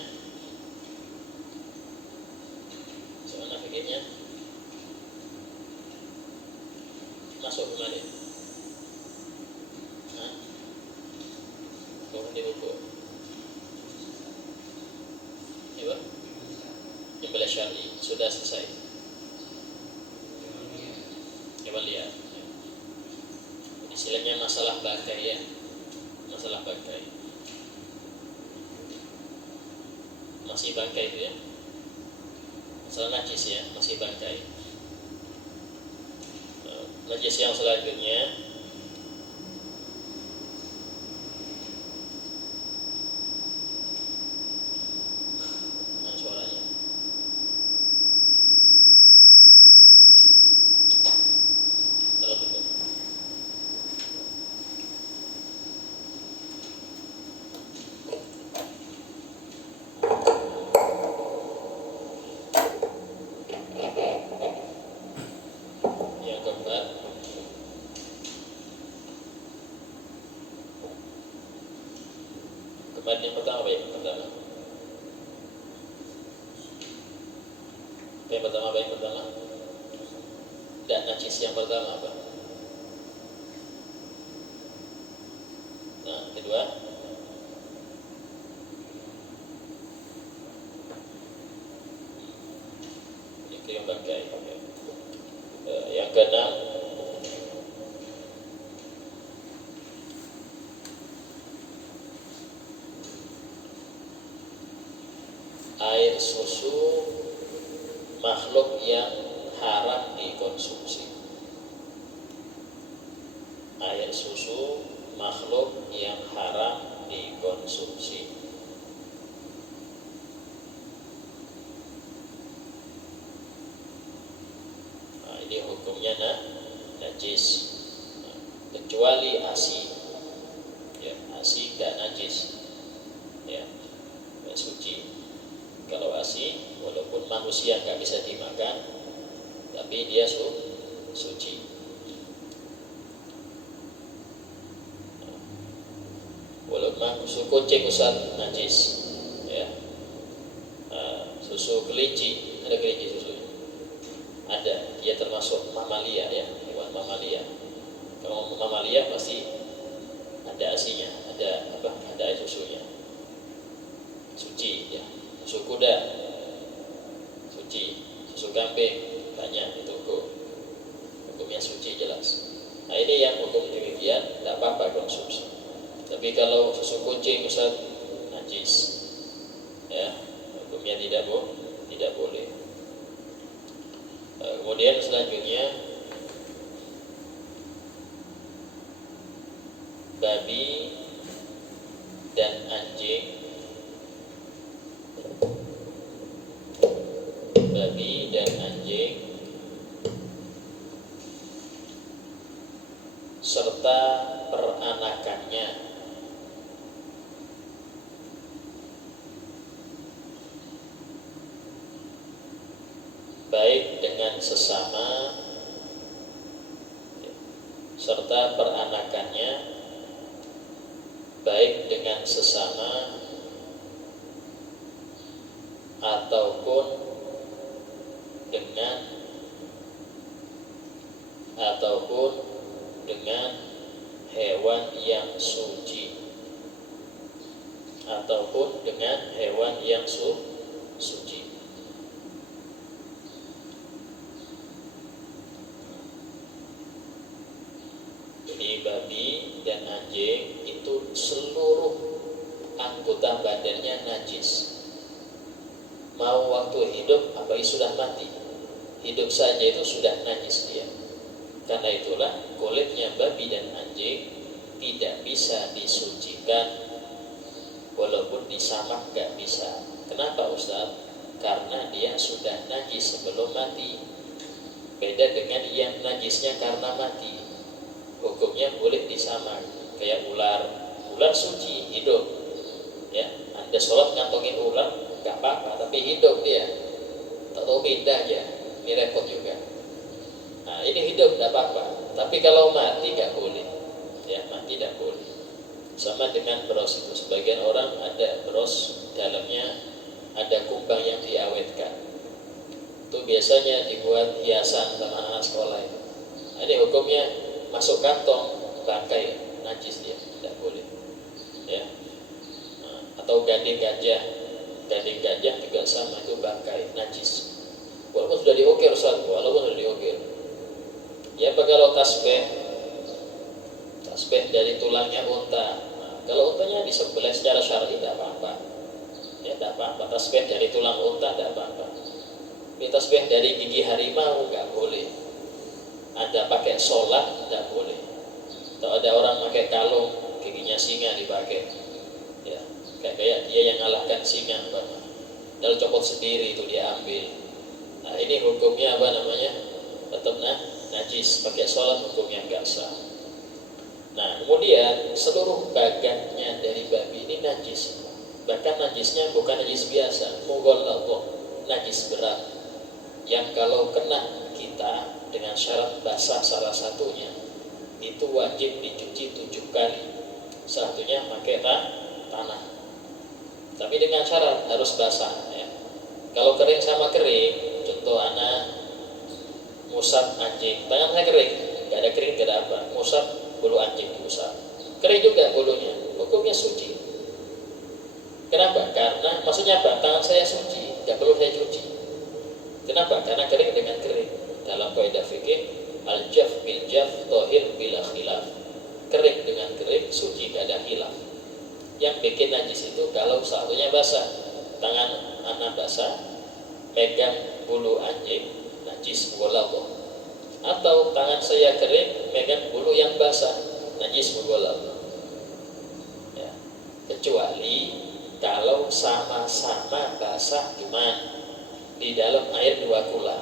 Bagaimana fikihnya? Masuk kemana? Hah? Turun di buku. Iya, Imbalah Syar'i sudah selesai. Coba lihat. Istilahnya masalah bangkai, ya. Masalah bangkai. Masih bangkai itu, ya. Masalah najis, ya, masih bangkai. Najis yang selanjutnya suaranya. Kalau betul. Yang keempat, yang pertama apa yang pertama? Yang pertama apa yang pertama? Dan najis yang pertama apa? Nah, kedua, itu yang bangkai. Yang keenam, air susu makhluk yang haram dikonsumsi. Air susu makhluk yang haram dikonsumsi. Nah, ini hukumnya najis. Nah, kecuali ASI. Ya, ASI gak najis. Ya, suci. Kalau ASI, walaupun manusia nggak bisa dimakan, tapi dia suci. Walaupun susu kucing Ustaz najis, ya. Susu kelinci, ada kelinci susunya? Ada, dia termasuk mamalia, ya, hewan mamalia. Kalau mamalia pasti ada ASI-nya, ada apa? Ada air susunya. Suci, ya. Susu kuda suci, susu kambing banyak itu hukumnya suci jelas. Nah ini yang hukum demikian tidak apa-apa konsumsi. Tapi kalau susu kucing Ustaz najis, ya hukumnya tidak boleh. Kemudian selanjutnya babi dan anjing. Babi dan anjing serta peranakannya baik dengan sesama serta peranakannya baik dengan sesama ataupun dengan hewan yang suci suci. Jadi babi dan anjing itu seluruh anggota badannya najis. Mau waktu hidup apalagi sudah mati. Hidup saja itu sudah najis dia. Karena itulah kulitnya babi dan anjing tidak bisa disucikan, walaupun disamak gak bisa. Kenapa Ustaz? Karena dia sudah najis sebelum mati. Beda dengan yang najisnya karena mati. Hukumnya boleh disamak. Kayak ular suci, hidup. Ya, Anda sholat ngantongin ular, gak apa-apa, tapi hidup dia. Tak tahu pindah aja, ini repot juga. Nah, ini hidup tidak apa-apa, tapi kalau mati tidak boleh, ya mati tidak boleh. Sama dengan beros itu, sebagian orang ada beros dalamnya ada kumbang yang diawetkan, itu biasanya dibuat hiasan sama anak sekolah itu. Nah, ini hukumnya masuk kantong bangkai najis dia, tidak boleh, ya. Nah, atau gading gajah juga sama, itu bangkai najis. Walaupun sudah diukir, ya, kalau tasbih dari tulangnya unta. Nah, kalau untanya disembelih secara syar'i tidak apa-apa. Ya, tidak apa-apa. Tasbih dari tulang unta tidak apa-apa. Tapi tasbih dari gigi harimau nggak boleh. Ada pakai sholat tidak boleh. Atau ada orang pakai kalung giginya singa dipakai. Ya, kayak dia yang ngalahkan singa, lalu copot sendiri itu dia ambil. Nah, ini hukumnya tetap najis, pakai sholat hukumnya nggak sah. Nah, kemudian seluruh bagannya dari babi ini najis. Bahkan najisnya bukan najis biasa, mughalladhah, najis berat. Yang kalau kena kita dengan syarat basah salah satunya, itu wajib dicuci 7 kali. Satunya pakai tanah. Tapi dengan syarat harus basah, ya. Kalau kering sama kering, contoh anak ngusap anjing, tangan saya kering, nggak ada kering, nggak ada apa, ngusap bulu anjing diusap, kering juga bulunya, hukumnya suci. Kenapa? Karena maksudnya apa? Tangan saya suci, nggak perlu saya cuci. Kenapa? Karena kering dengan kering. Dalam kaidah fikih, al-jaf bil jaf, tohir bila khilaf. Kering dengan kering, suci, nggak ada khilaf. Yang bikin najis itu kalau satunya basah, tangan anak basah, megang bulu anjing, najis mughalladhah. Atau tangan saya kering megang bulu yang basah, najis mughalladhah. Ya. Kecuali kalau sama-sama basah cuman di dalam air 2 kula.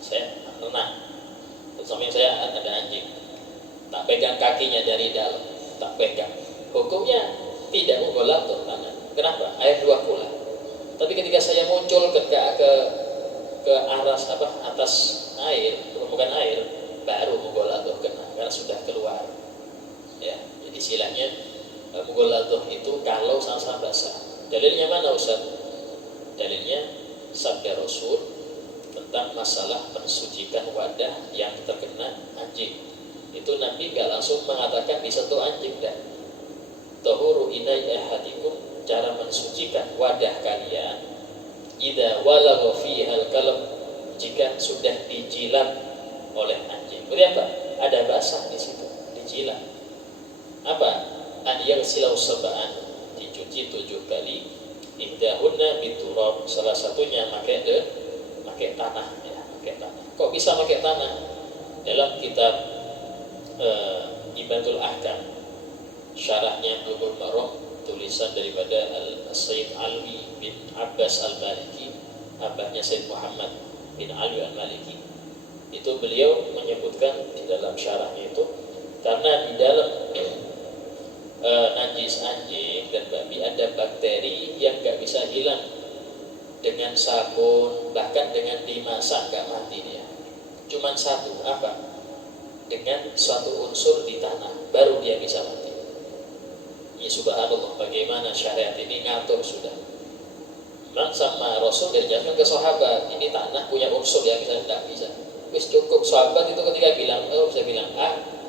Saya renang, samping saya ada anjing, tak pegang kakinya dari dalam, tak pegang. Hukumnya tidak mughalladhah tangan. Kenapa? Air 2 kula. Tapi ketika saya muncul ke atas air, permukaan air, baru mughalladhah kena, karena sudah keluar. Ya, jadi istilahnya mughalladhah itu kalau sama-sama basah. Dalilnya mana Ustaz? Dalilnya sabda Rasul tentang masalah mensucikan wadah yang terkena anjing. Itu Nabi gak langsung mengatakan disentuh anjing, dan tahuru inai ahadikum, cara mensucikan wadah kalian idza walagha fihal kalb, jika sudah dijilat oleh anjing. Berarti apa? Ada basah di situ, dijilat. Apa? An yaghsilau sab'an, dicuci 7 kali. Ihdahunna biturab, salah satunya pakai tanah ya, pakai tanah. Kok bisa pakai tanah? Dalam kitab Ibadul Ahkam, syarahnya Bulughul Maram, tulisan daripada Sayyid Alwi bin Abbas Al-Maliki, abahnya Sayyid Muhammad bin Alwi Al-Maliki. Itu beliau menyebutkan di dalam syarahnya itu, karena di dalam najis anjing dan babi ada bakteri yang gak bisa hilang dengan sabun, bahkan dengan dimasak gak mati dia. Cuman satu, apa? Dengan suatu unsur di tanah baru dia bisa mati. Ya subhanallah, bagaimana syariat ini ngatur sudah. Memang sama Rasul dijelaskan ke sahabat, ini tanah punya unsur yang bisa, tidak bisa. Wis cukup, sahabat itu ketika bilang, bisa bilang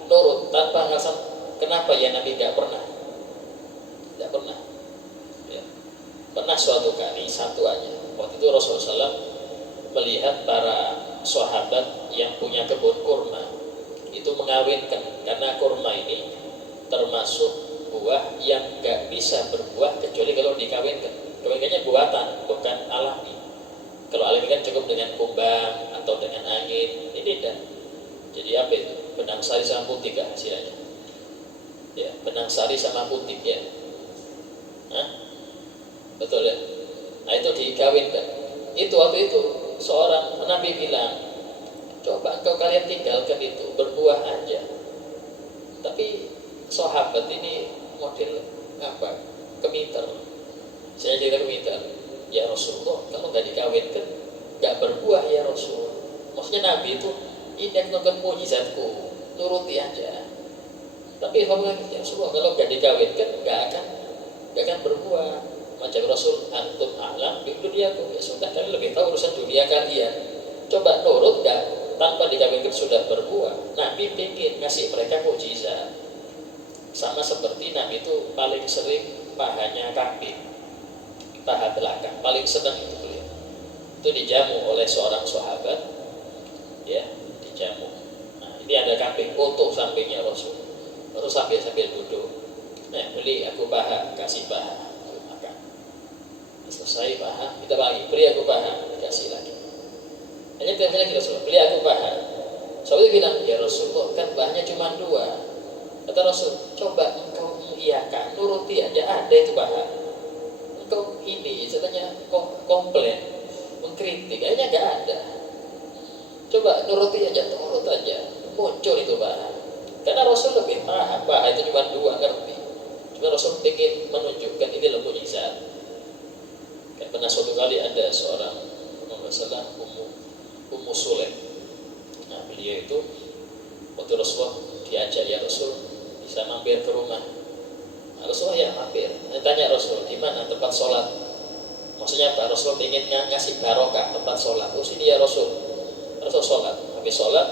nurut tanpa alasan. Kenapa ya Nabi tidak pernah? Tidak pernah ya. Pernah suatu kali, satu aja. Waktu itu Rasulullah SAW melihat para sahabat yang punya kebun kurma itu mengawinkan, karena kurma ini termasuk buah yang gak bisa berbuah kecuali kalau dikawinkan. Kawinkannya buatan, bukan alami. Kalau alami kan cukup dengan kumbang atau dengan angin. Ini tidak. Jadi apa itu? Benang sari sama putih kah hasilnya? Ya, benang sari sama putih ya. Betul ya. Nah itu dikawinkan. Itu waktu itu seorang Nabi bilang, coba engkau kalian tinggalkan itu, berbuah aja. Tapi sahabat ini model apa? Kemiter. Saya jadi kemiter. Ya Rasulullah, kalau nggak dikawinkan, nggak berbuah ya Rasul. Maksudnya Nabi itu ini akan mujizatku, turuti aja. Tapi ya Rasulullah, kalau nggak dikawinkan, nggak akan berbuah. Macam Rasul, antum alam di duniaku, ya sudah, kalian lebih tahu urusan dunia kalian. Coba nurut nggak? Tanpa dikawinkan sudah berbuah. Nabi ingin ngasih mereka mukjizat. Sama seperti Nabi itu paling sering pahanya kambing, paha belakang, paling senang itu beliau. Itu dijamu oleh seorang sahabat, ya, dijamu. Nah, ini ada kambing utuh sampingnya Rasul. Rasul sambil duduk. Nah, beli aku paha, kasih paha, aku makan. Selesai paha, kita bagi, beri aku paha, dikasih lagi. Hanya tiap lagi Rasulullah, beli aku paha. Sahabat bilang, ya Rasulullah, kan pahanya cuma 2. Kata Rasul, coba engkau mengiyakan, nuruti aja, ada itu paha. Engkau ini, katanya komplain, mengkritik, kayaknya gak ada. Coba nuruti aja, nurut aja, muncul itu paha. Karena Rasul lebih paham, paha itu cuma 2, ngerti. Cuma Rasul ingin menunjukkan ini loh mujizat. Kayak pernah suatu kali ada seorang, kalau nggak salah, Ummu Sulaim. Nah beliau itu waktu Rasulullah diajak, ya Rasul bisa mampir ke rumah. Nah, Rasulullah ya mampir. Tanya Rasul, di mana tempat sholat? Maksudnya apa? Rasul ingin ngasih barokah tempat sholat. Oh sini ya Rasul. Rasul sholat. Habis sholat,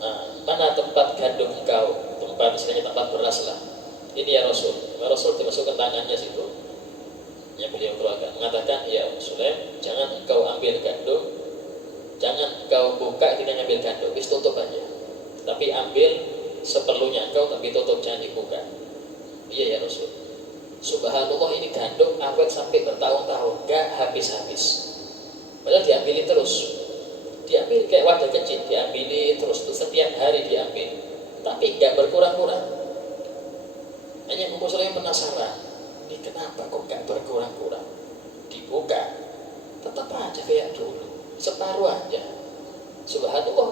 nah, mana tempat gandum engkau? Tempat istilahnya tempat beras lah. Ini ya Rasul. Rasul dimasukkan tangannya situ. Yang beliau keluarkan mengatakan, ya Sulaim, jangan engkau ambil gandum, jangan engkau buka kita ngambil gandum, bis tutup aja. Tapi ambil seperlunya engkau, tapi tutup, jangan dibuka. Iya ya Rasul. Subhanallah, ini gandum awet sampai bertahun-tahun, gak habis-habis. Padahal diambilin terus, diambil kayak wadah kecil, diambilin terus, setiap hari diambil, tapi gak berkurang-kurang. Hanya Ummu Sulaim penasaran, ini kenapa kok gak berkurang-kurang? Dibuka, tetap aja kayak dulu, separuh aja. Subhanallah,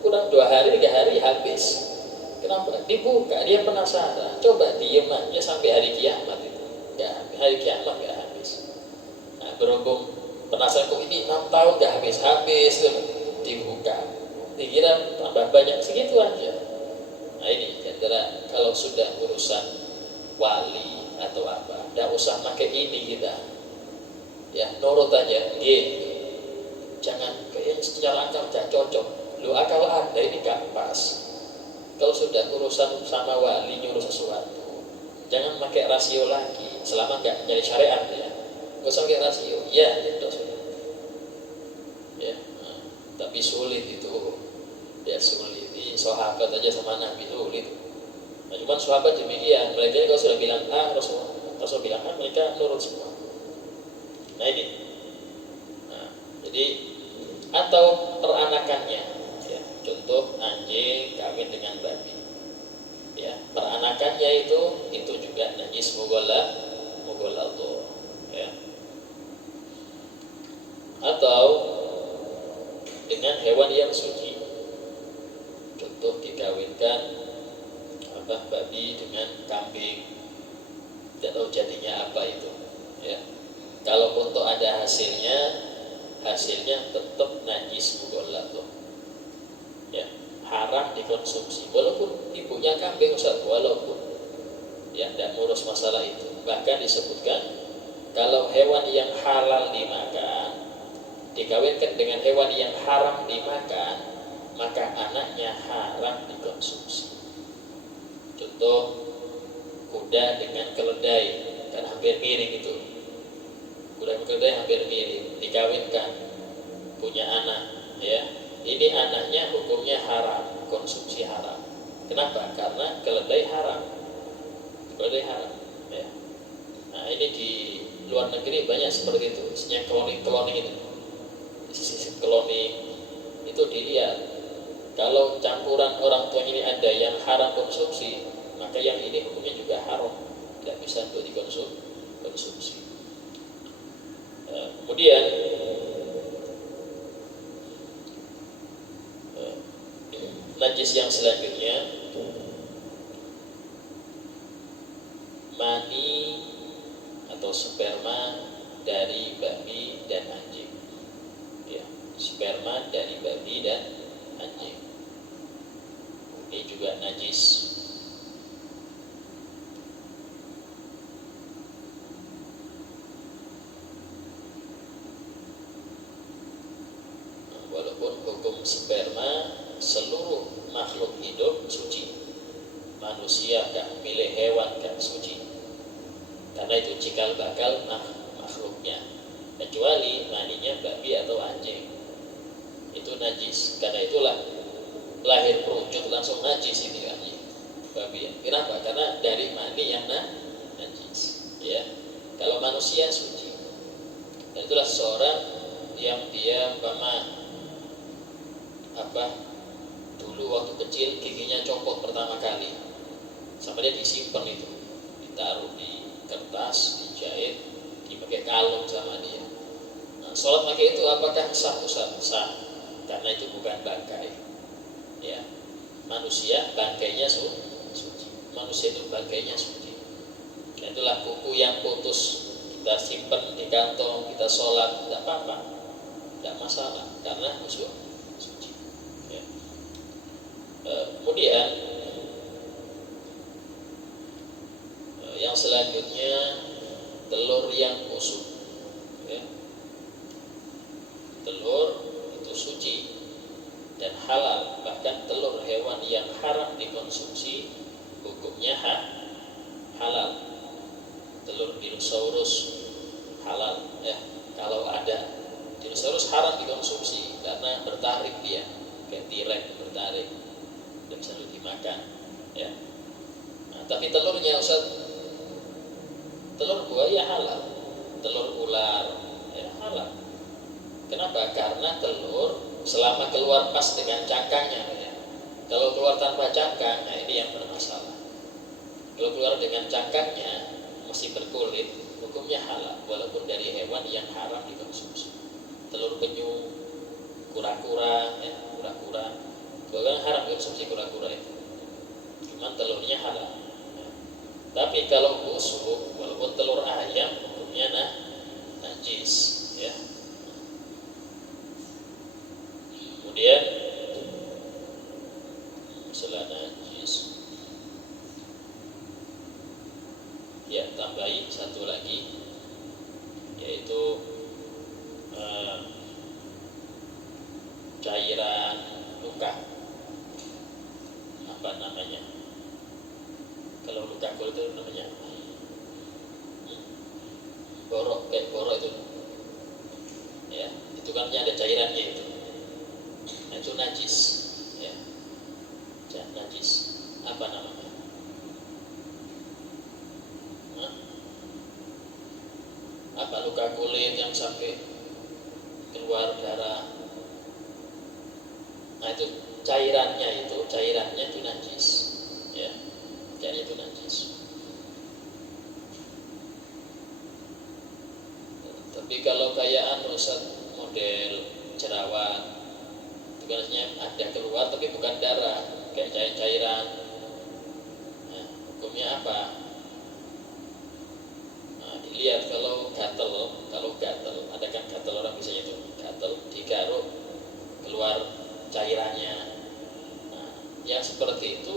kurang 2 hari 3 hari habis. Kenapa? Dibuka, dia penasaran. Coba diem aja sampai hari kiamat itu, hari kiamat gak habis. Nah berhubung penasaran, kok ini 6 tahun gak habis-habis, dibuka, dikira tambah banyak, segitu aja. Nah ini kira kalau sudah urusan wali atau apa, tidak usah pakai ini kita, ya nurut aja, jangan kayaknya secara akal gak cocok. Lu akal anda ini gak pas. Kalau sudah urusan sama wali nyuruh sesuatu, jangan pakai rasio lagi, selama gak nyari syariat ya. Gak usah pakai rasio. Ya, ya sudah. Ya, tapi sulit itu. Ya sulit. Ini sahabat aja sama Nabi sulit. Nah, cuman sahabat demikian. Mereka kalau sudah bilang A, Rasul bilang A, mereka nurut semua. Nah ini. Nah, jadi atau peranakannya. Ya, contoh anjing kawin dengan babi. Ya, peranakannya itu juga najis mughalladh. Ya. Atau dengan hewan yang suci. Contoh dikawinkan babi dengan kambing, tidak tahu jadinya apa itu. Ya. Kalaupun toh ada hasilnya tetap najis mughalladh. Ya, haram dikonsumsi. Walaupun ibunya kambing Ustaz, walaupun ya tidak ngurus masalah itu. Bahkan disebutkan kalau hewan yang halal dimakan dikawinkan dengan hewan yang haram dimakan, maka anaknya haram dikonsumsi. Contoh kuda dengan keledai, kan hampir mirip itu. Kuda dengan keledai hampir mirip, dikawinkan, punya anak, ya. Ini anaknya hukumnya haram, konsumsi haram. Kenapa? Karena keledai haram. Keledai haram, ya. Nah, ini di luar negeri banyak seperti itu, isinya cloning itu. Sisi cloning itu dilihat. Kalau campuran orang tua ini ada yang haram konsumsi, maka yang ini hukumnya juga haram, tidak bisa untuk dikonsumsi. Kemudian najis yang selanjutnya mani atau sperma dari babi dan anjing. Ya, sperma dari babi dan anjing. Ini juga najis. Walaupun hukum sperma seluruh makhluk hidup suci, manusia kan milih hewan kan suci, karena itu cikal bakal makhluknya, kecuali maninya babi atau anjing itu najis. Karena itulah lahir kerucut langsung najis ini anjing babi. Kenapa? Karena dari mani yang najis, ya. Kalau manusia suci. Dan itulah seorang yang dia dulu waktu kecil giginya copot pertama kali, sampai dia disimpan itu, ditaruh di kertas, dijahit, dipakai kalung sama dia. Nah, sholat pakai itu apakah sah? Sah, karena itu bukan bangkai. Ya, manusia bangkainya suci. Manusia itu bangkainya suci. Dan itulah kuku yang putus kita simpan di kantong, kita sholat, tidak apa-apa, tidak masalah, karena suci. Ya. Kemudian yang selanjutnya telur yang busuk. Ya. Telur itu suci dan halal. Bahkan telur hewan yang haram dikonsumsi hukumnya halal. Telur dinosaurus halal, ya. Kalau ada dinosaurus haram dikonsumsi karena bertarik dia, kayak T-Rex bertarik, tidak bisa dimakan, ya. Nah, tapi telurnya Ustaz, telur buaya halal, telur ular ya halal. Kenapa? Karena telur selama keluar pas dengan cangkangnya, ya. Kalau keluar tanpa cangkang, nah ini yang bermasalah. Kalau keluar dengan cangkangnya masih berkulit, hukumnya halal, walaupun dari hewan yang haram dikonsumsi. Telur penyu, kura-kura, ya, kura-kura, bahkan haram dikonsumsi kura-kura itu. Cuman telurnya halal. Ya. Tapi kalau busuk, walaupun telur ayam, hukumnya najis, ya. Kemudian masalah najis, ya, tambahin satu lagi, yaitu cairan luka, apa namanya? Kalau luka kulit itu namanya borok, kayak borok itu, ya, itu kan ada cairannya itu. Nah, itu najis, ya, najis. Apa namanya? Hah? Apa luka kulit yang sampai keluar darah? Nah, itu cairannya itu najis, ya, cairannya itu najis. Tapi kalau kayak model jerawat, itu biasanya ada keluar tapi bukan darah, kayak cairan. Nah, hukumnya apa? Nah, dilihat kalau gatel, ada kan gatel orang biasanya itu gatel, digaruk keluar cairannya. Nah, yang seperti itu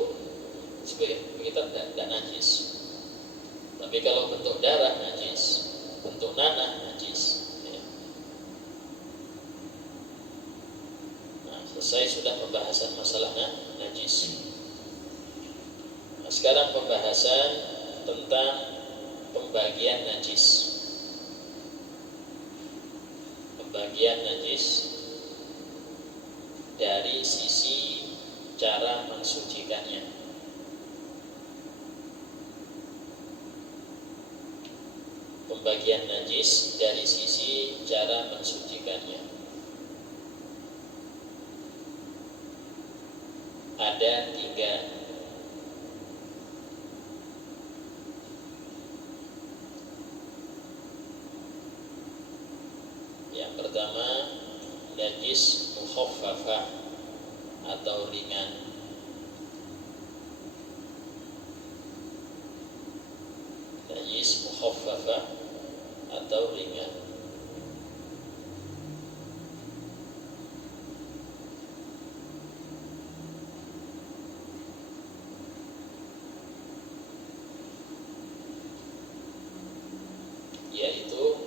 sebagai kita tidak najis. Tapi kalau bentuk darah najis, bentuk nanah najis. Ya. Nah, selesai sudah pembahasan masalah najis. Nah, sekarang pembahasan tentang pembagian najis. Pembagian najis dari sisi cara mensucikannya. Pembagian najis dari sisi cara mensucikannya. Ada 3. Yang pertama, najis mukhaffafah atau ringan. Najis mukhaffafah atau ringan. Yaitu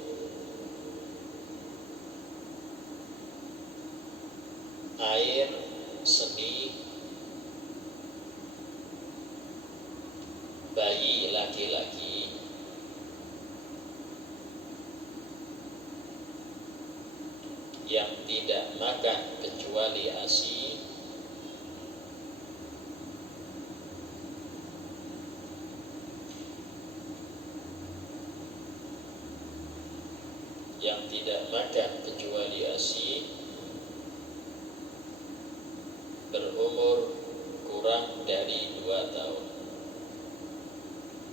air seni bayi laki-laki yang tidak makan kecuali ASI berumur kurang dari 2 tahun.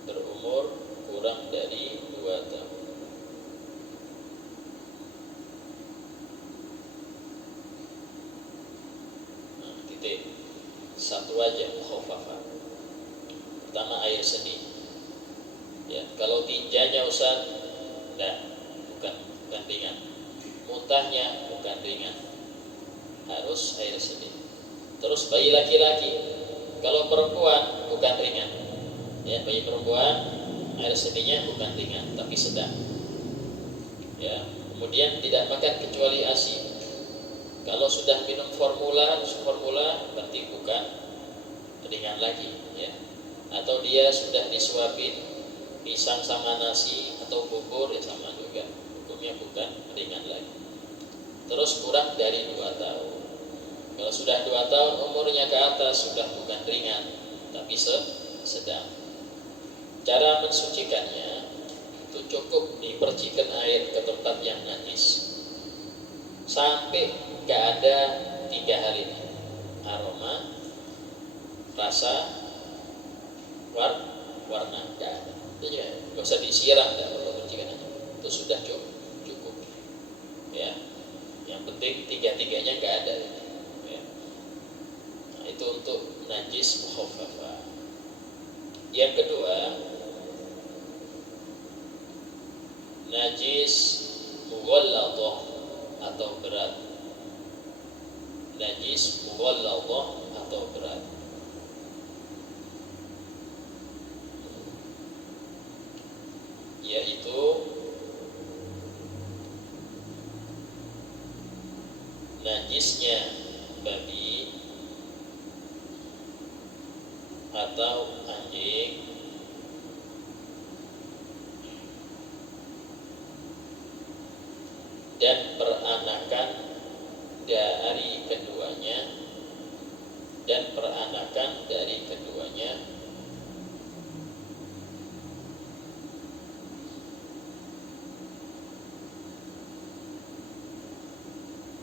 Berumur kurang dari 2 tahun. Nah, titik. Satu aja mukhafafah. Pertama air seni. Ya, kalau tinjanya Ustaz, bukan ringan. Muntahnya bukan ringan. Harus air seni. Terus bayi laki-laki, kalau perempuan bukan ringan. Ya, bayi perempuan air seninya bukan ringan, tapi sedang. Ya, kemudian tidak makan kecuali ASI. Kalau sudah minum formula berarti bukan ringan lagi, ya. Atau dia sudah disuapin pisang sama nasi atau bubur, ya sama juga. Hukumnya bukan ringan lagi. Terus kurang dari 2 tahun. Kalau sudah 2 tahun umurnya ke atas sudah bukan ringan, tapi sedang. Cara mensucikannya itu cukup dipercikan air ke tempat yang najis sampai gak ada 3 hal ini: aroma, rasa, warna, gak ada. Itu juga gak usah disiram, gak perlu percikan aja. Itu sudah cukup. Ya, yang penting 3-tiganya gak ada. Ya. Nah, itu untuk najis mukhaffafah. Yang kedua, najis mughalladhah atau berat. Najis mughalladhah atau berat. Yaitu najisnya babi atau anjing dan peranakan dari keduanya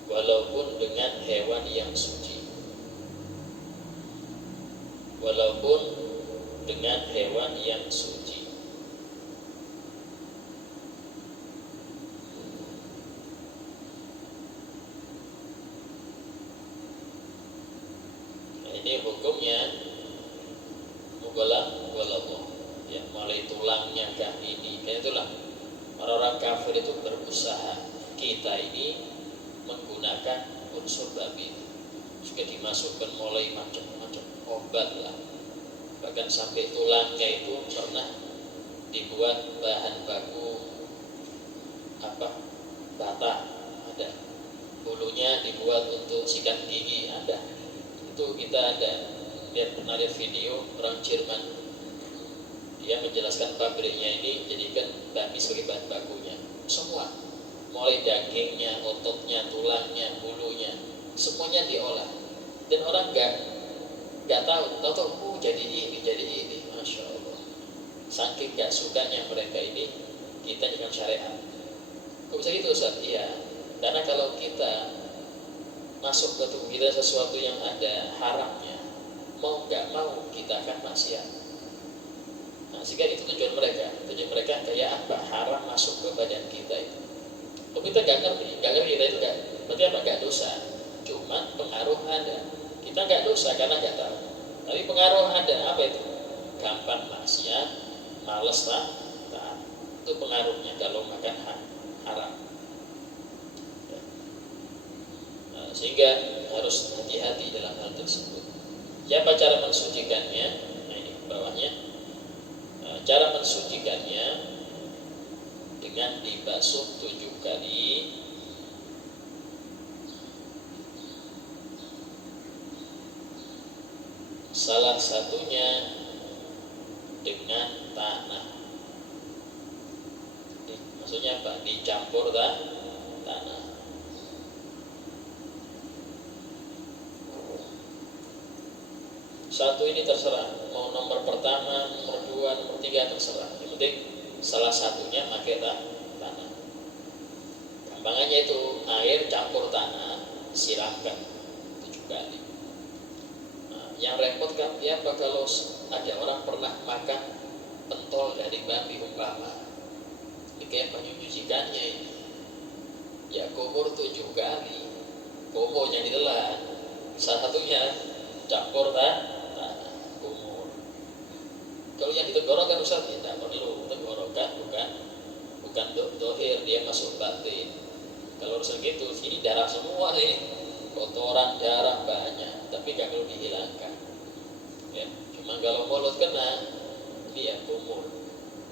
walaupun dengan hewan yang suci, walaupun dengan hewan yang suci. Nah, ini hukumnya mughallaq wallah, ya, mulai tulangnya kah ini, kayak itulah orang-orang kafir itu berusaha kita ini menggunakan unsur babi juga dimasukkan mulai macam-macam obat lah, bahkan sampai tulangnya itu pernah dibuat bahan baku bata, ada bulunya dibuat untuk sikat gigi, ada itu. Kita ada pernah lihat video orang Jerman, dia menjelaskan pabriknya ini jadikan babi sebagai bahan bakunya, semua mulai dagingnya, ototnya, tulangnya, bulunya, semuanya diolah. Dan orang nggak tahu jadi ini, masya Allah. Saking nggak sukanya mereka ini kita dengan syariat. Kok bisa gitu Ustaz? Iya, karena kalau kita masuk ke tubuh kita sesuatu yang ada haramnya, mau nggak mau kita akan maksiat. Nah, sehingga itu tujuan mereka kayak apa? Haram masuk ke badan kita itu. Kalau kita nggak ngerti kita itu nggak, berarti apa? Nggak dosa, cuman pengaruh ada. Kita nggak dosa karena nggak tahu, tapi pengaruh ada. Apa itu? Gampang maksiat, males taat. Itu pengaruhnya kalau makan haram. Nah, sehingga harus hati-hati dalam hal tersebut. Siapa cara mensucikannya? Nah, ini bawahnya. Cara mensucikannya dengan dibasuh 7 kali salah satunya dengan tanah. Maksudnya apa? Dicampur tanah. Satu ini terserah, mau nomor pertama, nomor 2, nomor 3 terserah. Yang penting salah satunya pakai tanah. Gampangannya itu air campur tanah, siramkan 7 kali. Nah, yang repot kan ya apa kalau ada orang pernah makan pentol dari babi umpama, ini kayak penyucikannya ini. Ya kumur 7 kali, kumurnya ditelan, salah satunya campur tanah. Kalau yang ditenggorokan Ustaz, tidak perlu tenggorokan, bukan dohir, dia masuk batin. Kalau urusan gitu, ini darah semua ini, kotoran darah banyak, tapi gak perlu dihilangkan. Ya, cuma kalau mulut kena, dia kumur.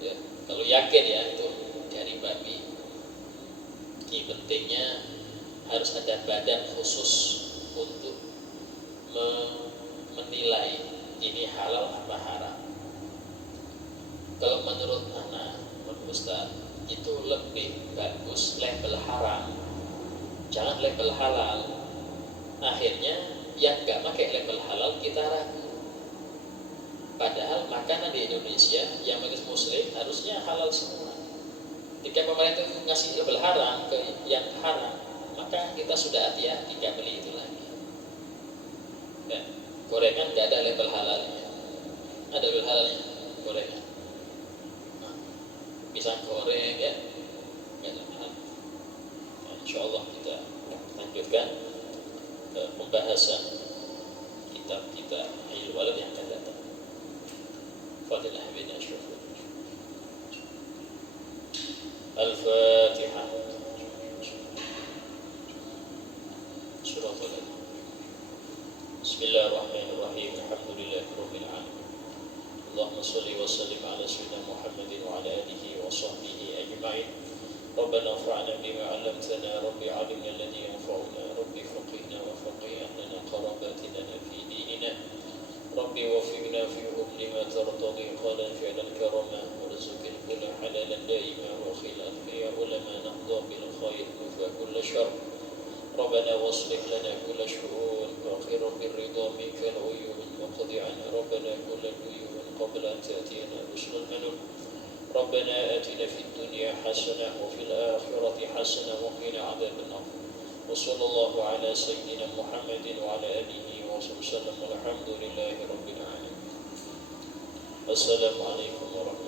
Ya, kalau yakin ya itu dari babi. Ini pentingnya harus ada badan khusus untuk menilai ini halal apa haram. Kalau menurut Ustaz itu lebih bagus label haram, jangan label halal. Akhirnya yang nggak pakai label halal kita ragu. Padahal makanan di Indonesia yang bagi Muslim harusnya halal semua. Ketika pemerintah itu ngasih label haram ke yang haram, maka kita sudah hati-hati nggak beli itu lagi. Ya, gorengan nggak ada label halalnya, ada label halalnya gorengan. Pisang goreng ya, insya Allah kita lanjutkan pembahasan kitab kita Ahlul Walad yang akan datang. Fadillah bin Ashraf. Al-Fatihah. Surah Al-Fatihah. Bismillahirrahmanirrahim. Alhamdulillahirabbil alamin. Allahumma shalli wa sallim ala sayyidina Muhammadin wa ala alihi wa sahbihi ajma'in. Rabbana anfa'na bima 'allamtana, rabbi 'allimna alladhi yanfa'una, rabbi faqihna wa faqih ahlana qarabatina fi dinina, rabbi waffiqna fihum lima tartadi qalan fi'lan karama, warzuqna kulla halalan daima wa khilaf ya ulama nahda bil khair wa kulla syarr. Rabbana waslih lana kulla syu'un wa akhir bir ridha منك العيون وقض عنا ربنا كل العيون قبل أن تأتينا بشر المنون ربنا آتنا في الدنيا حسنة وفي الآخرة حسنة وقنا عذاب النار وصلى الله على سيدنا محمد وعلى آله وصحبه وسلم والحمد لله رب العالمين. Assalamualaikum warahmatullahi wabarakatuh.